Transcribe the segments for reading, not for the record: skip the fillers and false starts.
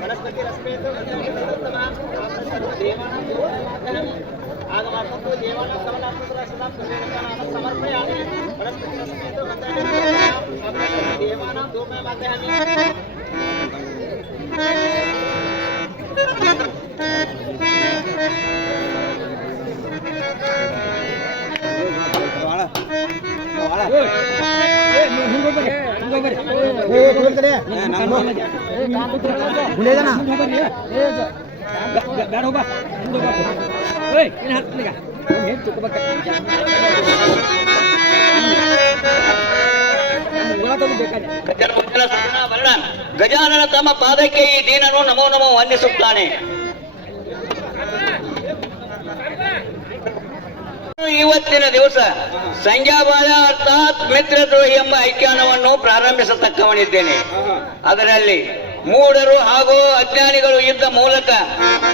वनस्पति रश्मेतु आगमार्थं देवानां कमलात्मकरसदां पुष्पदानं समर्पयामि वनस्पति रश्मेतु देवानां धूपमादयामि ಗಜಾನನ ತಮ್ಮ ಪಾದಕ್ಕೆ ಈ ದೀನನು ನಮೋ ನಮೋ ವಂದಿಸುತ್ತಾನೆ. ಇವತ್ತಿನ ದಿವಸ ಸಂಜ್ಞಾಬಾಳ ಅರ್ಥಾತ್ ಮಿತ್ರದ್ರೋಹಿ ಎಂಬ ಐಕ್ಯಾನವನ್ನು ಪ್ರಾರಂಭಿಸತಕ್ಕವನಿದ್ದೇನೆ. ಅದರಲ್ಲಿ ಮೂಢರು ಹಾಗೂ ಅಜ್ಞಾನಿಗಳು ಇದ್ದ ಮೂಲಕ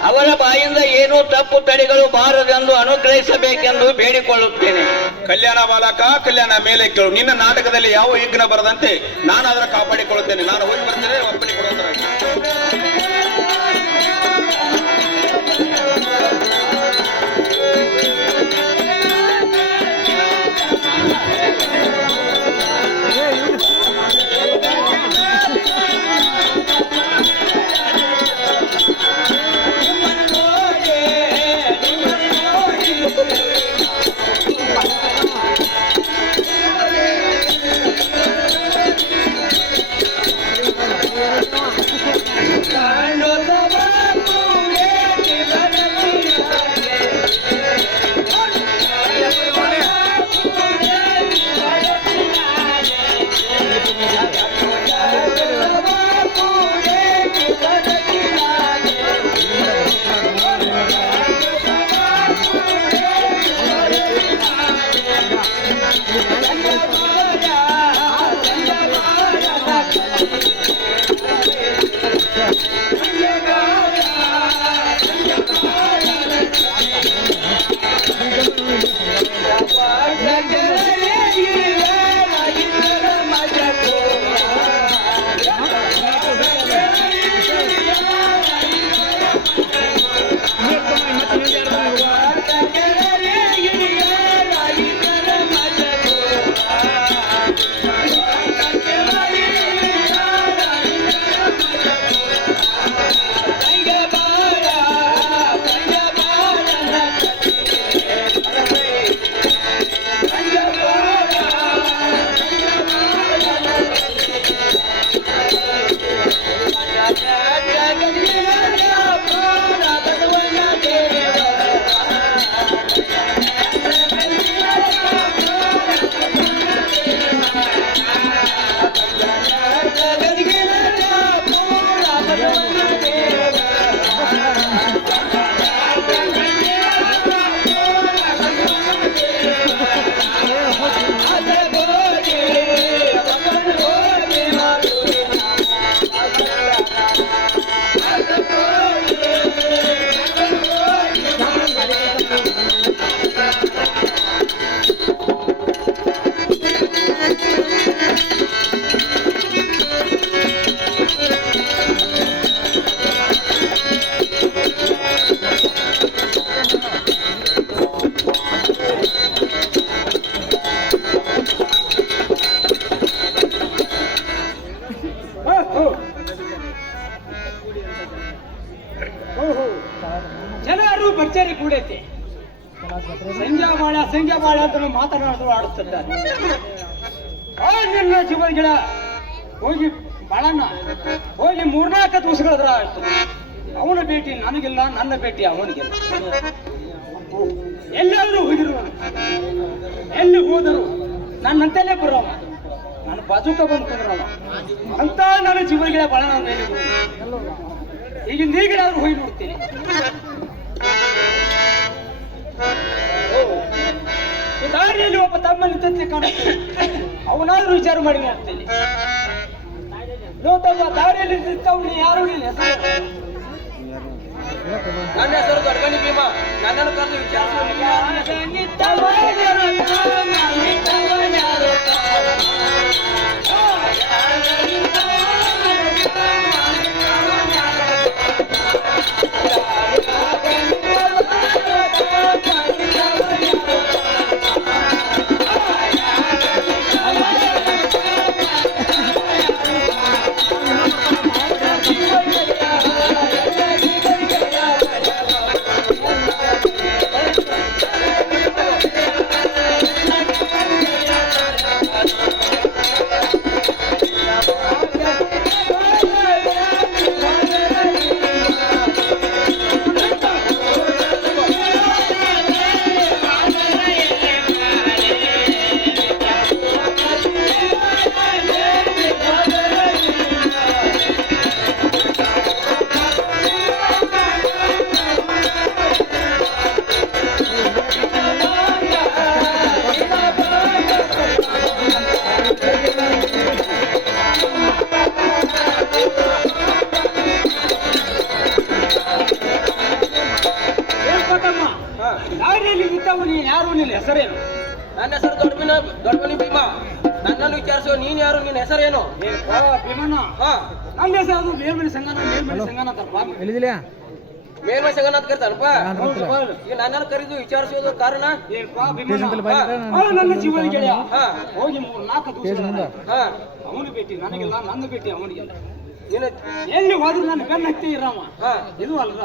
ಅವರ ಬಾಯಿಂದ ಏನೂ ತಪ್ಪು ತಡೆಗಳು ಬಾರದೆಂದು ಅನುಗ್ರಹಿಸಬೇಕೆಂದು ಬೇಡಿಕೊಳ್ಳುತ್ತೇನೆ. ಕಲ್ಯಾಣ ಬಾಲಕ, ಕಲ್ಯಾಣ ಮೇಲೆ ಕೇಳು. ನಿನ್ನ ನಾಟಕದಲ್ಲಿ ಯಾವ ವಿಘ್ನ ಬರದಂತೆ ನಾನು ಅದರ ಕಾಪಾಡಿಕೊಳ್ಳುತ್ತೇನೆ. ನಾನು ಹೋಗಿ ಬರ್ತೇನೆ, ಒಪ್ಪಣೆ ಕೊಡುತ್ತಾರೆ. ಜನರು ಭರ್ಜರಿ ಕೂಡೈತೆ. ಸಂಜೆ ಬಾಳ ಅಂತ ಮಾತನಾಡಲು ಆಡುತ್ತಿದ್ದಾರೆ. ಆ ನಿನ್ನ ಜೀವನಗಳ ಹೋಗಿ ಬಾಳಣ್ಣ ಹೋಗಿ 3-4 ದಿವಸಗಳ ಆಯ್ತು. ಅವನ ಭೇಟಿ ನನಗಿಲ್ಲ, ನನ್ನ ಭೇಟಿ ಅವನಿಗಿಲ್ಲ. ಎಲ್ಲಾದ್ರೂ ಹೋಗಿರು, ಎಲ್ಲಿ ಹೋದರು ನನ್ನಂತೆಯೇ ಬರೋವ, ನನ್ನ ಬಾಜುಕ ಬಂದು ಕುಂದ್ರವ ಅಂತ ನನ್ನ ಜೀವನಗಳ ಬಾಳಣ್ಣ ಮೇಲೆ ಈಗಿಂದ ಈಗಲಾದ್ರೂ ಹೋಗಿ ನೋಡ್ತೀನಿ. ದಾರಿಯಲ್ಲಿ ಒಬ್ಬ ತಮ್ಮ ನಿಂತಂತೆ ಕಾಣ, ಅವನಾದ್ರೂ ವಿಚಾರ ಮಾಡಿ ನೋಡ್ತೀನಿ. ತಮ್ಮ ದಾರಿಯಲ್ಲಿ ನಿಂತವನು ಯಾರು ನನ್ನ ಹೆಸರು ದೊಡ್ಡಗಣಿ ಭೀಮ. ನನ್ನನ್ನು ಕರೆದು ಯಾರು ನಿನ್ನ ಹೆಸರೇನು? ನನ್ನ ಹೆಸರು ದೊಡ್ಡಗಣಿ ಭೀಮ. ನನ್ನನ್ನು ವಿಚಾರಿಸು, ನೀನ್ ಯಾರು, ನಿನ್ನ ಹೆಸರೇನು? ಭೀಮಣ್ಣ, ನನ್ನ ಹೆಸರು ಮೇಲ್ಮನೆ ಸಂಗನ ಅಂತಪ್ಪ. ಮೇಲ್ಮೈ ಸಂಗನ ಅಂತ ಕರಿತಾನಪ್ಪ. ಈಗ ನನ್ನನ್ನು ಕರೆದು ವಿಚಾರಿಸೋದು ಕಾರಣ ನನ್ನ ಜೀವನ ಗೆಳೆಯ ಹೋಗಿ 3-4 ದಿವಸ ಅವನು ಭೇಟಿ ನನಗೆಲ್ಲ, ನನ್ನ ಭೇಟಿ ಅವನಿಗೆಲ್ಲ. ಎಲ್ಲಿ ಹೋದ್ರು ನನ್ನ ಬೆನ್ನ ಹತ್ತಿ ಇರವ ಇದು ಅಲ್ರ.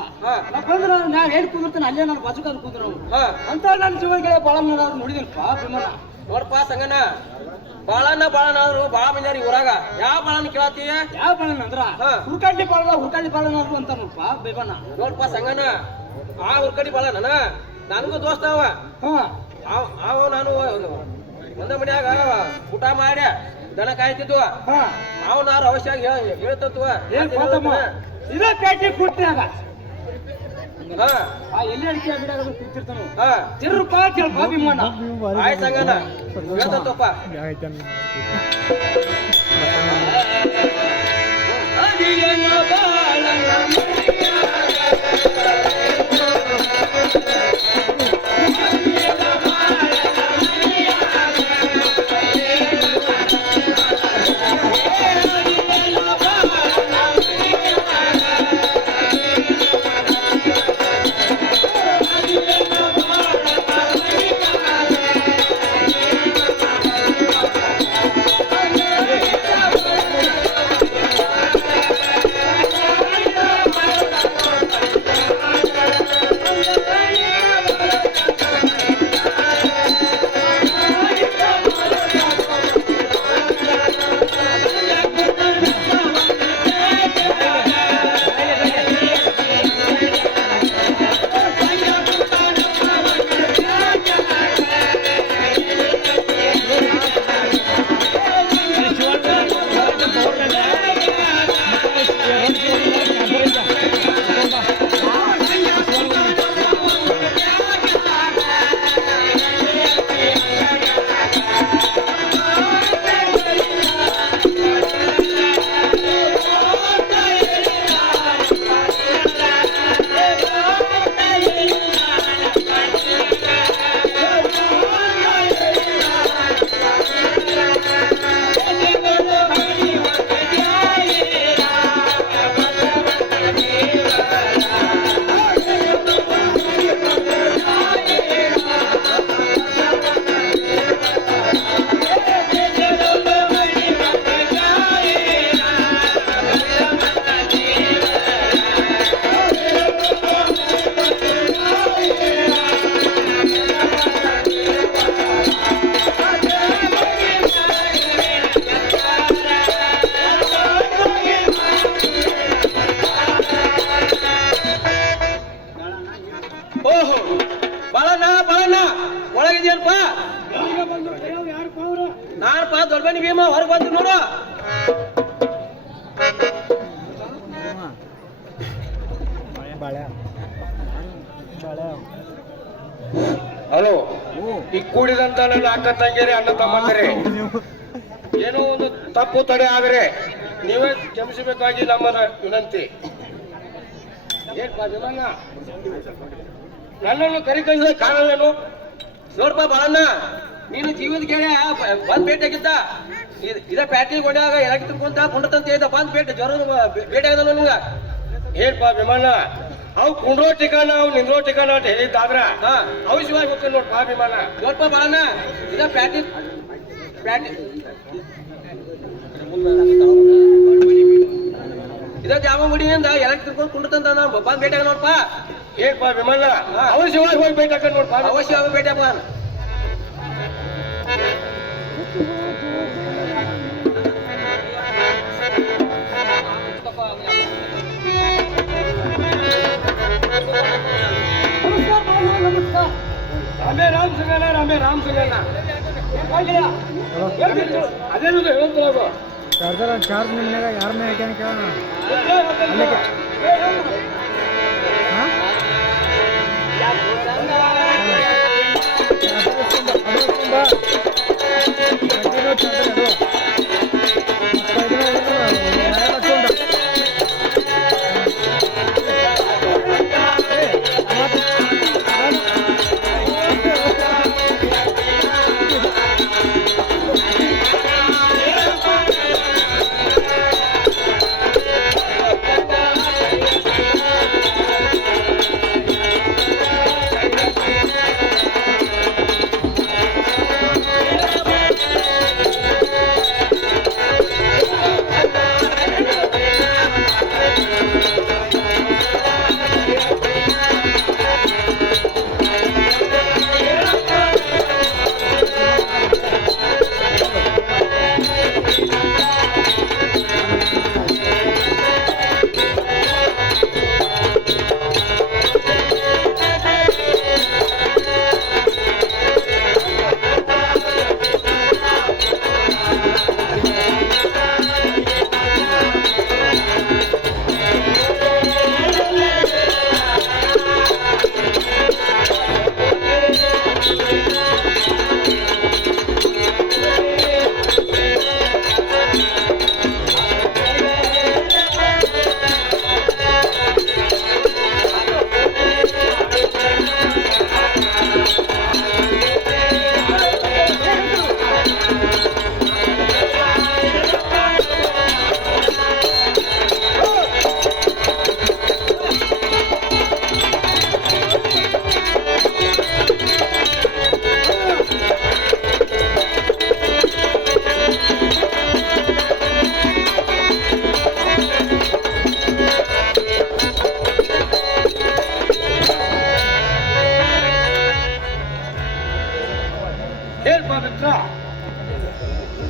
ನಾ ಬಂದ್ರ ನಾ ಹೇಳಿ ಕುದಿರ್ತಾನೆ ಅಲ್ಲೇ ನಾನು ಬಾಜುಕಾದ್ ಕುದ್ರ ಅಂತ ನನ್ನ ಜೀವನ ಗೆಳೆಯ ಬಾಳ ನೋಡಿದಲ್ಪ. ಭೀಮಣ್ಣ ನೋಡಪ್ಪ ಸಂಗನ, ಬಾಳನ ಆದ್ರು ಬಾಳ ಮಂದಿ ಊರಾಗ ಯಾವ ಬಾಳನ ಕೇಳತ್ತೀಯ? ಯಾವ ಬಾಳನ ಅಂದ್ರ ಹುರ್ಕಡ್ಲಿ ಬಾಳನ ಅಂತ ನೋಡಪ್ಪ ಭೀಮಣ್ಣ. ನೋಡಪ್ಪ ಸಂಗನ, ಆ ಹುರ್ಕಡಿ ಬಾಳನ ನನಗೂ ದೋಸ್ತ ಅವ. ಅವ ನಾನು ಒಂದ ಮನ್ಯಾಗ ಊಟ ಮಾಡ್ಯ ದನ ಕಾಯ್ತಿದ್ವ. ಅವನಾರು ಅವಶ್ಯ ಹೇಳ್ತತ್ವ ಇದೇ ಪೇಟೆ ಕುಟ್ಟಾಗ ಎಲ್ಲಿ ಅಡಿಕೆ ಗಿಡ ಕೂತಿರ್ತಾನ ಚಿರ್ರಪ್ಪ ಕೇಳಪ್ಪ ಭೀಮಣ್ಣ. ಆಯ್ತು ಸಂಗನ ಹೇಳ್ತತ್ವಪ್ಪ. ನಾನಪ್ಪ ದೊಡ್ಡಬಣ್ಣಿ ಭೀಮ ಹೊರಗೆ ಬಂದು ನೋಡು. ಹಲೋ, ಈ ಕೂಡಿದಂತ ನನ್ನ ಅಕ್ಕ ತಂಗಿಯರೇ, ಅಣ್ಣ ತಮ್ಮಂದಿರೇ, ಏನೋ ಒಂದು ತಪ್ಪು ತಡೆ ಆದರೆ ನೀವೇ ಕ್ಷಮಿಸಬೇಕಾಗಿ ನಮ್ಮ ವಿನಂತಿ. ಏನ್ಪಾ ವಿಮಾನ ನನ್ನನ್ನು ಕರಿಕಳಿಸಿದ ಕಾರಣವೇನು? ನೋಡ್ಪಾ ಬಾಳಣ್ಣ, ನೀನು ಜೀವದ ಗೆಳೆಯ ಬಂದ್ ಭೇಟಿಯಾಗಿದ್ದ. ಇದ ಪ್ಯಾಟಿಗೆ ಹೊಡ್ಯಾಗ ಎಲಕ್ಕೆ ತಿರ್ಕೊಂತ ಕುಂಡತಂತ ಇದ್ದ ಬಂದ್ ಜ್ವರ ಭೇಟಿಯಾಗದ ನಿಂಗ. ಏನ್ಪಾ ವಿಮಾನ, ಅವು ಕುಂಡ್ರೋ ಠಿಕಾಣ ಅವು ನಿಂದ್ರೋ ಠಿಕಾಣ ಅಂತ ಹೇಳಿದ್ದಾದ್ರ ಅವಶ್ಯವಾಗಿ ಹೋಗ್ತೇನೆ ನೋಡ್ಪಾ ವಿಮಾನ. ನೋಡ್ಪಾ ಬಾಳಣ್ಣ, ಇದ ಪ್ಯಾಟಿ ಇದ ಜಾಮ ಗುಡಿಯಿಂದ ಎಲಕ್ಕೆ ತಿರ್ಕೊಂಡು ಕುಂಡತಂತ ಬಂದ್ ಭೇಟಿಯಾಗ ನೋಡ್ಪಾ. ಏನ್ಪಾ ವಿಮಾನ, ಅವಶ್ಯವಾಗಿ ಹೋಗಿ ಭೇಟಿ ಹಾಕ ನೋಡ್ಪಾ. ಅವಶ್ಯವಾಗಿ ಭೇಟಿ ಹಾಕ. ರಾಮೇ ರಾಮ್ ಸಿಂಗಣ್ಣ, ರಾಮೇ ರಾಮ್ ಸಿಂಗಣ್ಣ. ಅದೇನು ಹೇಳ್ತಿಲ್ಲ ಚಾರ್ಜ್ ನಿಮ್ನಾಗ ಯಾರ ಮೇಲೆ ಹಾಕ್ಯಾನ ಕೇಳೋಣ.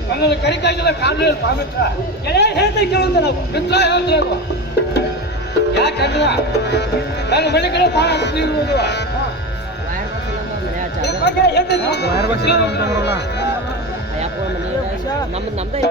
ನನ್ನನ್ನು ಕರಿಕಾಯ್ದಲ್ಲ ಕಾರಣ ಮಿತ್ರ ಹೇಳ್ತಾ ಕೇಳಂತ ನಾವು ಮಿತ್ರ ಹೇಳ್ತೇವೆ. ಯಾಕಂದ್ರ ನನ್ನ ಮನೆ ಕಡೆ ಭಾಳ ಇರುವುದು ನಮ್ದೇ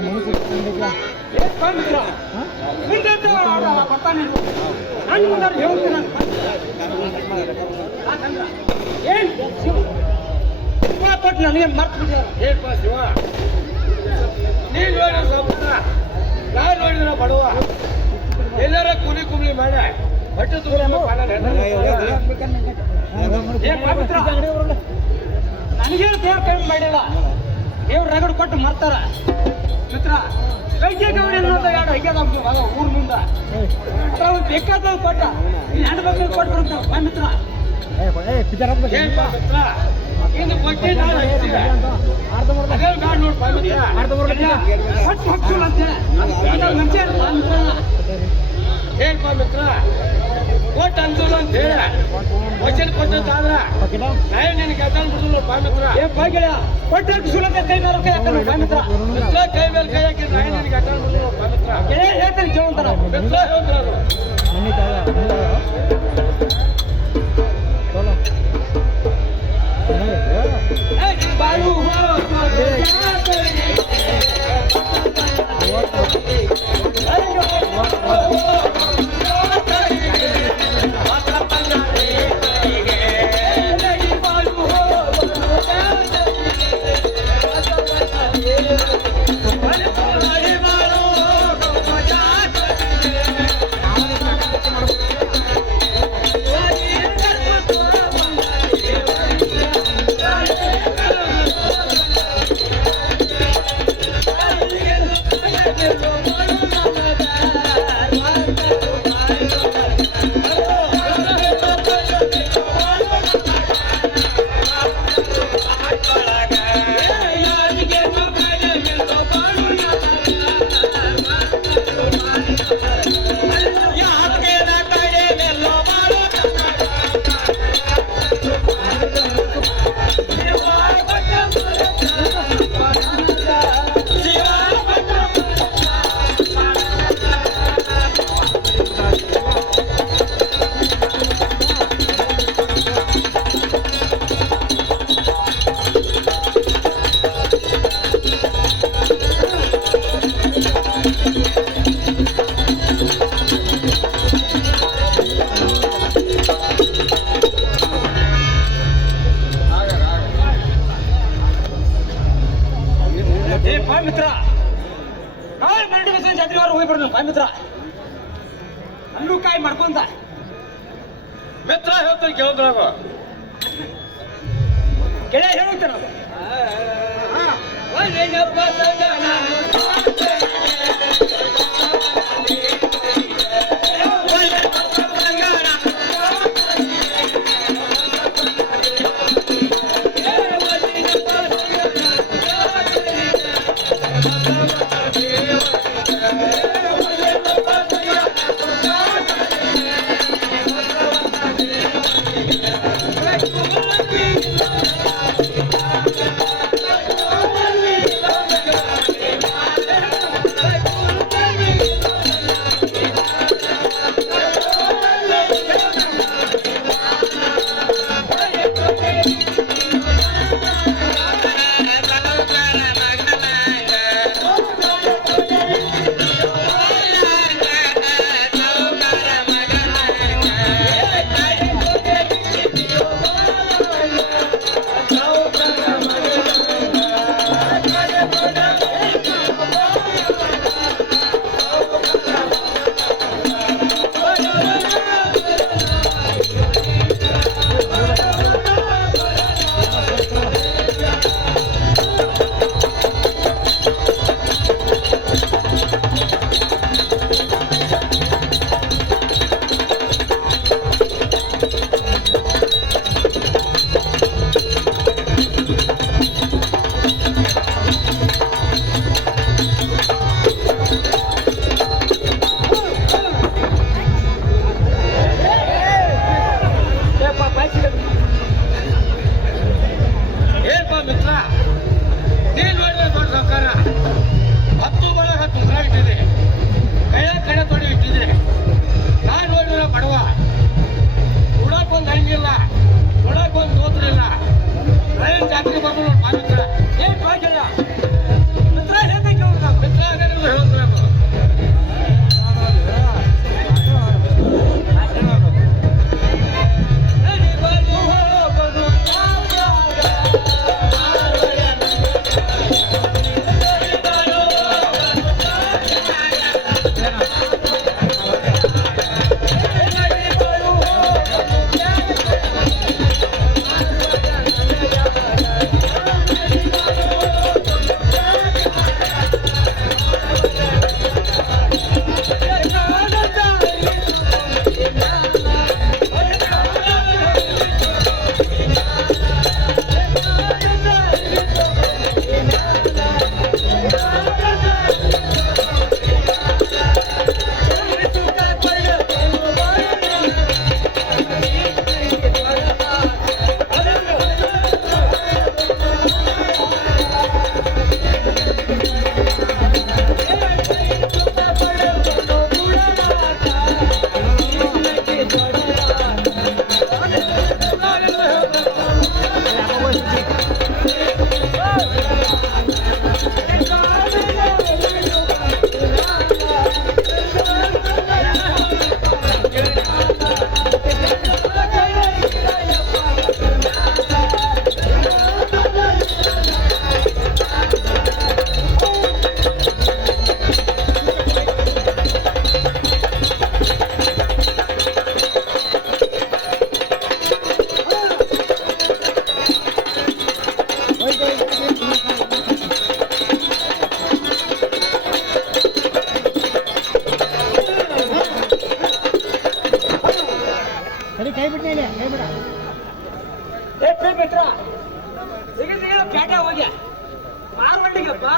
ಏನ್ ಬಾ ಮಿತ್ರ ಮುಂದೆ ಬರ್ತಾನೆ ನಾನು ಮುಂದೆ ಹೇಳ್ತೀನಿ ಏನ್ ಶಿವ ಕೊಟ್ಟು ನನಗೆ ಮರ್ತು ಬಿಟ್ಟಿದ್ದಾರೆ ಏನ್ಪ ಶಿವ ನೀನ್ ನೋಡಿದ್ರೆ ಸ್ವಲ್ಪ ನಾನು ನೋಡಿದ್ರೆ ಬಡವ ಎಲ್ಲಾರ ಕುಲಿ ಕುಮ್ಲಿ ಮಾಡ ಹೊಟ್ಟೆ ತುಂಬ ಏನ್ ಬಾ ಮಿತ್ರ ನನಗೇನು ದೇವ್ರ ಕೈ ಮಾಡಿಲ್ಲ ದೇವ್ರ ರಗಡ್ ಕೊಟ್ಟು ಮರ್ತಾರ ಮಿತ್ರ ಕೈಗೆ ಗೌರಿ ಅನ್ನೋದು ಎರಡು ಹಗ್ಗದ ಊರ್ ಮುಂದ ಅದ್ರ ಒಂದು ಬೇಕಾದ ಕೊಟ್ಟ ಹೆಣ್ಣು ಬಗ್ಗೆ ಕೊಟ್ಬಿಡ್ತ ಬಾ ಮಿತ್ರ ಏನ್ಪ ಮಿತ್ರ ಇನ್ನು ಕೊಟ್ಟಿ ನಾನು ಹಚ್ಚಿದೆ ಅದೇ ಬ್ಯಾಡ ನೋಡ್ಪ ಮಿತ್ರ ಕೊಟ್ಟು ಹೋಗ್ತಿಲ್ಲ ಅಂತೇಳಿ ಮುಂಚೆ ಬಾ ಮಿತ್ರ ಏನ್ಪ ಮಿತ್ರ ಕೊಟ್ಟು ಅನ್ಸೋದು ಅಂತ ಹೇಳ ವಚನ ಕೊಟ್ಟಂತಾದ್ರ ನಾಯಿ ನಿನ್ ಗದ್ದಾಲ್ ಬಿಡುದು ನೋಡ್ಪ ಮಿತ್ರ ಏ ಬಾಗಿಲ ಕೊಟ್ಟು ಸುಲಭ ಕೈ ಮೇಲೆ ಕೈ ಹಾಕೋಣ ಬಾ ಮಿತ್ರ ಮಿತ್ರ ಕೈ ಮೇಲೆ ಕೈ ಹಾಕಿ ನಾಯಿ ನಿನ್ ಗದ್ದಾಲ್ ಬಿಡುದು ನೋಡ್ಪ ಮಿತ್ರ ಹೇಳ್ತಾನೆ ಜೀವಂತರ ಮಿತ್ರ ಹೇಳ್ತಾರ ಬಾಳು ಮಿತ್ರ ನಾಳೆ ಬೆರಡು ಬಸ್ ಜಾತ್ರೆವರೆಗೆ ಹೋಗಿ ಬರ್ತೀನಿ ಬಾ ಮಿತ್ರ ಅಲ್ಲೂ ಕಾಯಿ ಮಾಡ್ಕೊಂತ ಮಿತ್ರ ಹೇಳ್ತಾರೆ ಕೇಳಿದ್ರಾಗ ಗೆಳೆಯ ಹೇಳುತ್ತೆ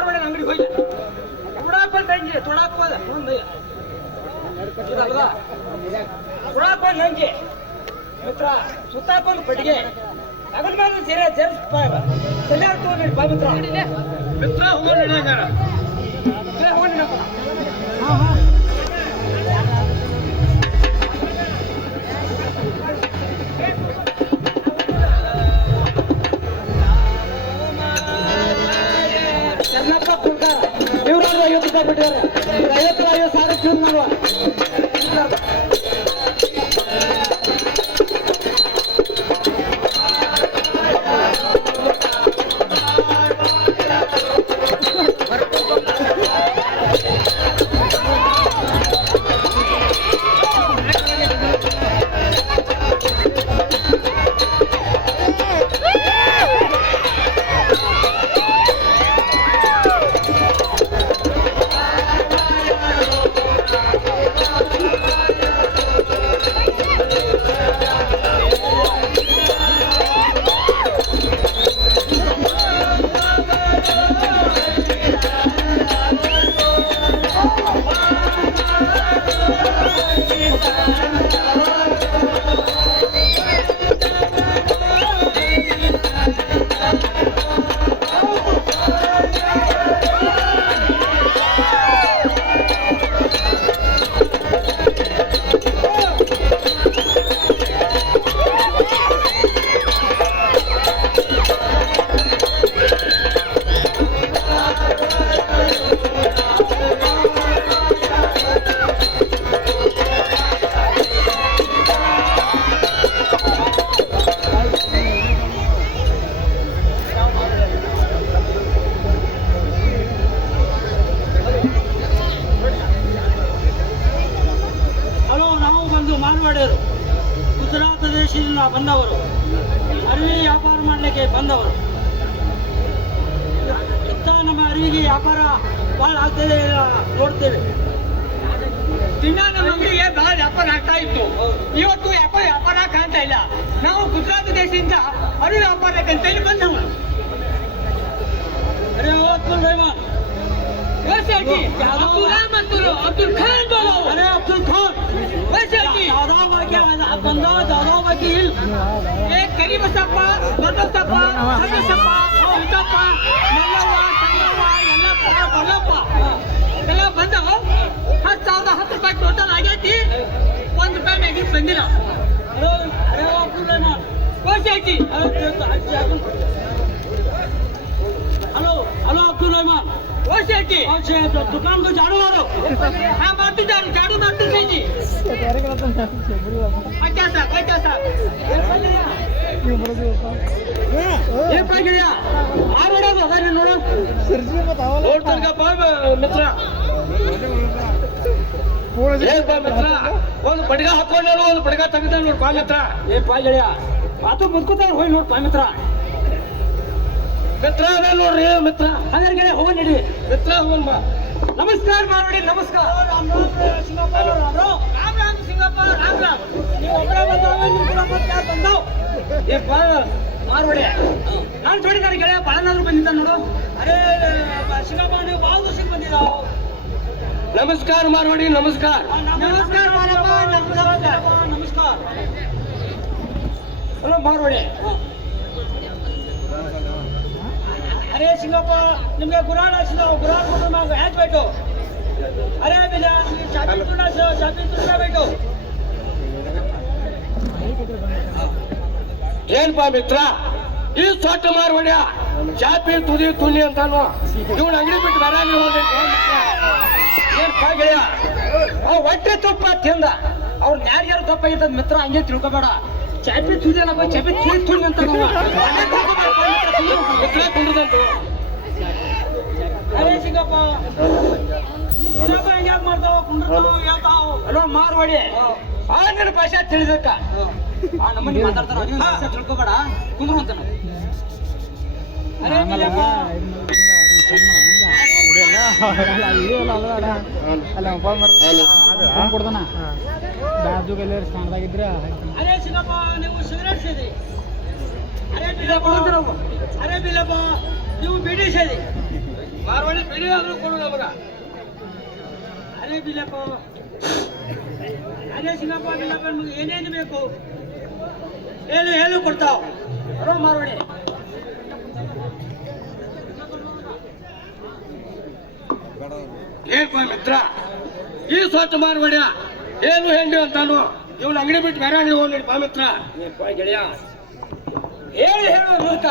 ಮಾರ್ವಾಡಿ ಅಂಗಡಿ ಹೋಗಿ ತೊಡಾಕ್ ಬಂದ ಹಂಗೆ ತೊಡಾಕ್ ಹೋದ ಒಂದಯ್ಯ ತೊಡಾಕ್ ಬಂದ ಹಂಗೆ ಮಿತ್ರ ಸುತ್ತಾಕೊಂದು ಪಟ್ಟಿಗೆ ಅಗಲ್ ಮೇಲೆ ಸೀರೆ ಜರ್ಸ್ ಸೆಲ್ಯಾರ್ ತಗೊಂಡು ಬಾ ಮಿತ್ರ ಮಿತ್ರ ಹೋಗೋಣ ಚೆನ್ನಪ್ಪ ಕುಲ್ಕಾರ ಇವ್ರು 50 ರೂಪಾಯಿ ಬಿಟ್ಟಿದ್ದಾರೆ 50,000 ಕ್ಯೂನ್ ಮಾಡುವ ಮಾರ್ವಾಡಿಯರು ಗುಜರಾತ್ ದೇಶದಿಂದ ಬಂದವರು ಅರಿವಿ ವ್ಯಾಪಾರ ಮಾಡಲಿಕ್ಕೆ ಬಂದವರು ಇತ್ತ ನಮ್ಮ ಅರಿವಿಗೆ ವ್ಯಾಪಾರ ಭಾಳ ಆಗ್ತದೆ ನೋಡ್ತೇವೆ ದಿನ ನಮ್ಮ ಅಂಗಡಿಗೆ ಭಾಳ ವ್ಯಾಪಾರ ಆಗ್ತಾ ಇತ್ತು ಇವತ್ತು ವ್ಯಾಪಾರ ಕಾಣ್ತಾ ಇಲ್ಲ ನಾವು ಗುಜರಾತ್ ದೇಶದಿಂದ ಅರಿವಿ ವ್ಯಾಪಾರಕ್ಕೆ ಅಂತ ಹೇಳಿ ಬಂದವರು ಅರೆ ಅಬ್ದುಲ್ ರೆಹಮಾನ್ अब्दुल खान बोलो अरे अब्दुल खान वैसे दादा बंदा दादा वकील एक करीब सप्पा बदल सप्पा सग सप्पा उतप्ಪ ಮಲ್ಲವ್ವ ಸಂಗವ್ವ ಎಲ್ಲಪ್ಪ ಬಲ್ಲಪ್ಪ ಎಲ್ಲ ಬಂದವು 10,000 ರೂಪಾಯಿ ಟೋಟಲ್ ಆಗೈತಿ ₹1 ಮ್ಯಾಗಿ ಬಂದಿಲ್ಲ ಅರೆ ಅಬ್ದುಲ್ ರೆಹಮಾನ್ ವೈसे हेलो हेलो अब्दुल रहमान वैसे की अच्छा दुकान को झाड़ू मारो हाँ मारती झाड़ू मारती सही जी अच्छा साहब ये पाई गया आ रहा है अगर नोड़ा सरजी बताओ और तक पाप मित्र ये बा मित्र ಒಂದು ಬಡಗ ಹಾಕೊಂಡರು ಒಂದು ಬಡಗ ತೆಗೆದ ನೋಡಿ ಪಾ ಮಿತ್ರ ಏ ಪಾಯಿ ಗೆಳೆಯ ಮಾತು ಮುದ್ಕೋತ ಹೋಗಿ ನೋಡಿ ಪಾ ಮಿತ್ರ ಮಿತ್ರ ಅದೇ ನೋಡ್ರಿ ಮಿತ್ರ ಹಾಗಾದ್ರೆ ಹೋಗ ನಡಿ ಮಿತ್ರ ಹೋಗೋಣ ಬಾ ನಮಸ್ಕಾರ ಮಾರ್ವಾಡಿ ನಮಸ್ಕಾರ ರಾಮ್ ರಾಮ್ ಸಿಂಗಾಪುರ ರಾಮ್ ರಾಮ್ ನೀವು ಒಬ್ಬರೇ ಬಂದವ ನಿಮ್ಮ ಕೂಡ ಮತ್ತೆ ಯಾರು ಬಂದವು ಏ ಬಾ ಮಾರ್ವಾಡಿ ನಾನು ಜೋಡಿ ನನ್ನ ಗೆಳೆಯ ಬಾಳನಾದ್ರು ಬಂದಿದ್ದ ನೋಡು ಅರೆ ಸಿಂಗಾಪುರ ನೀವು ಭಾಳ ದಿವಸಕ್ಕೆ ಬಂದಿದ್ದಾವು ನಮಸ್ಕಾರ ಮಾರ್ವಾಡಿ ನಮಸ್ಕಾರ ನಮಸ್ಕಾರ ನಮಸ್ಕಾರ ಹಲೋ ಮಾರ್ವಾಡಿ अरे सिंगापुर निम्गे गुराड आसिनाव गुराड म्हणून माग ह्याच भेटो अरे बिला चाबी तुला भेटो ಏನ್ ಬಾ ಮಿತ್ರ ಈ ಸೊಟ್ಟ ಮಾರ್ವಾಡ್ಯ ಚಾಪಿ ತುನಿ ಅಂತಾನು ಇವನ್ ಅಂಗಡಿ ಬಿಟ್ಟು ಬರ ಏನ್ ಪಾ ಗೆಳೆಯ ಹೊಟ್ಟೆ ತುಪ್ಪ ತಿಂದ ಅವ್ರ ನ್ಯಾರ್ಯಾರು ತಪ್ಪ ಆಗಿದ್ದ ಮಿತ್ರ ಹಂಗೆ ತಿಳ್ಕೊಬೇಡ ಚಾಪಿ ತುದಿಯಲ್ಲ ಚಾಪಿ ತುಳಿ ಅಂತ ಅರೆ ಸಿಂಗಪ್ಪ ಹೆಂಗ್ಯಾಕ್ ಮಾಡ್ತಾವ ಕುಂಡ್ರತಾವ ಹೇಳ್ತಾವ ಅಲ್ವಾ ಮಾರ್ವಾಡಿ ಆ ನನ್ನ ಭಾಷೆ ತಿಳಿದಕ್ಕ ಆ ನಮ್ಮನಿ ಮಾತಾಡ್ತಾರ ಭಾಷೆ ತಿಳ್ಕೊಬೇಡ ಕುಂದ್ರು ಅಂತ ಕೊಡ್ತಾನ ಬಾಜುಗೆಲ್ಲ ಸ್ನಾನದಾಗಿದ್ರೆ ಅರೆ ಸಿಂಗಪ್ಪ ನೀವು ಸಿಗರೇಟ್ ಸೇದಿ ಅರೆ ಬಿಲ್ಲಪ್ಪ ನೀವು ಬೀಡಿ ಸೇದಿ ಮಾರ್ವಾಡಿ ಬಿಡಿ ಆದ್ರೂ ಕೊಡು ನಮಗ. ಅದೇ ಬಿಲ್ಲಪ್ಪ, ಅದೇ ಸಿಂಗಪ್ಪ ಬಿಲ್ಲಪ್ಪ, ನಿಮ್ಗೆ ಏನೇನು ಬೇಕು ಹೇಳು ಕೊಡ್ತಾವ. ಬರೋ ಮಾರ್ವಾಡಿ. ಏನ್ಪ ಮಿತ್ರ, ಈ ಸ್ವಚ್ಛ ಮಾರ್ವಾಡ್ಯ ಏನು ಹೆಂಡಿ ಅಂತಾನು ಇವನ್ ಅಂಗಡಿ ಬಿಟ್ಟು ಬೇರೆ ಅಂಗಡಿ ಹೋಗಿ ಪಾ ಮಿತ್ರ. ಗೆಳೆಯ ಹೇಳು ಮೂಲಕ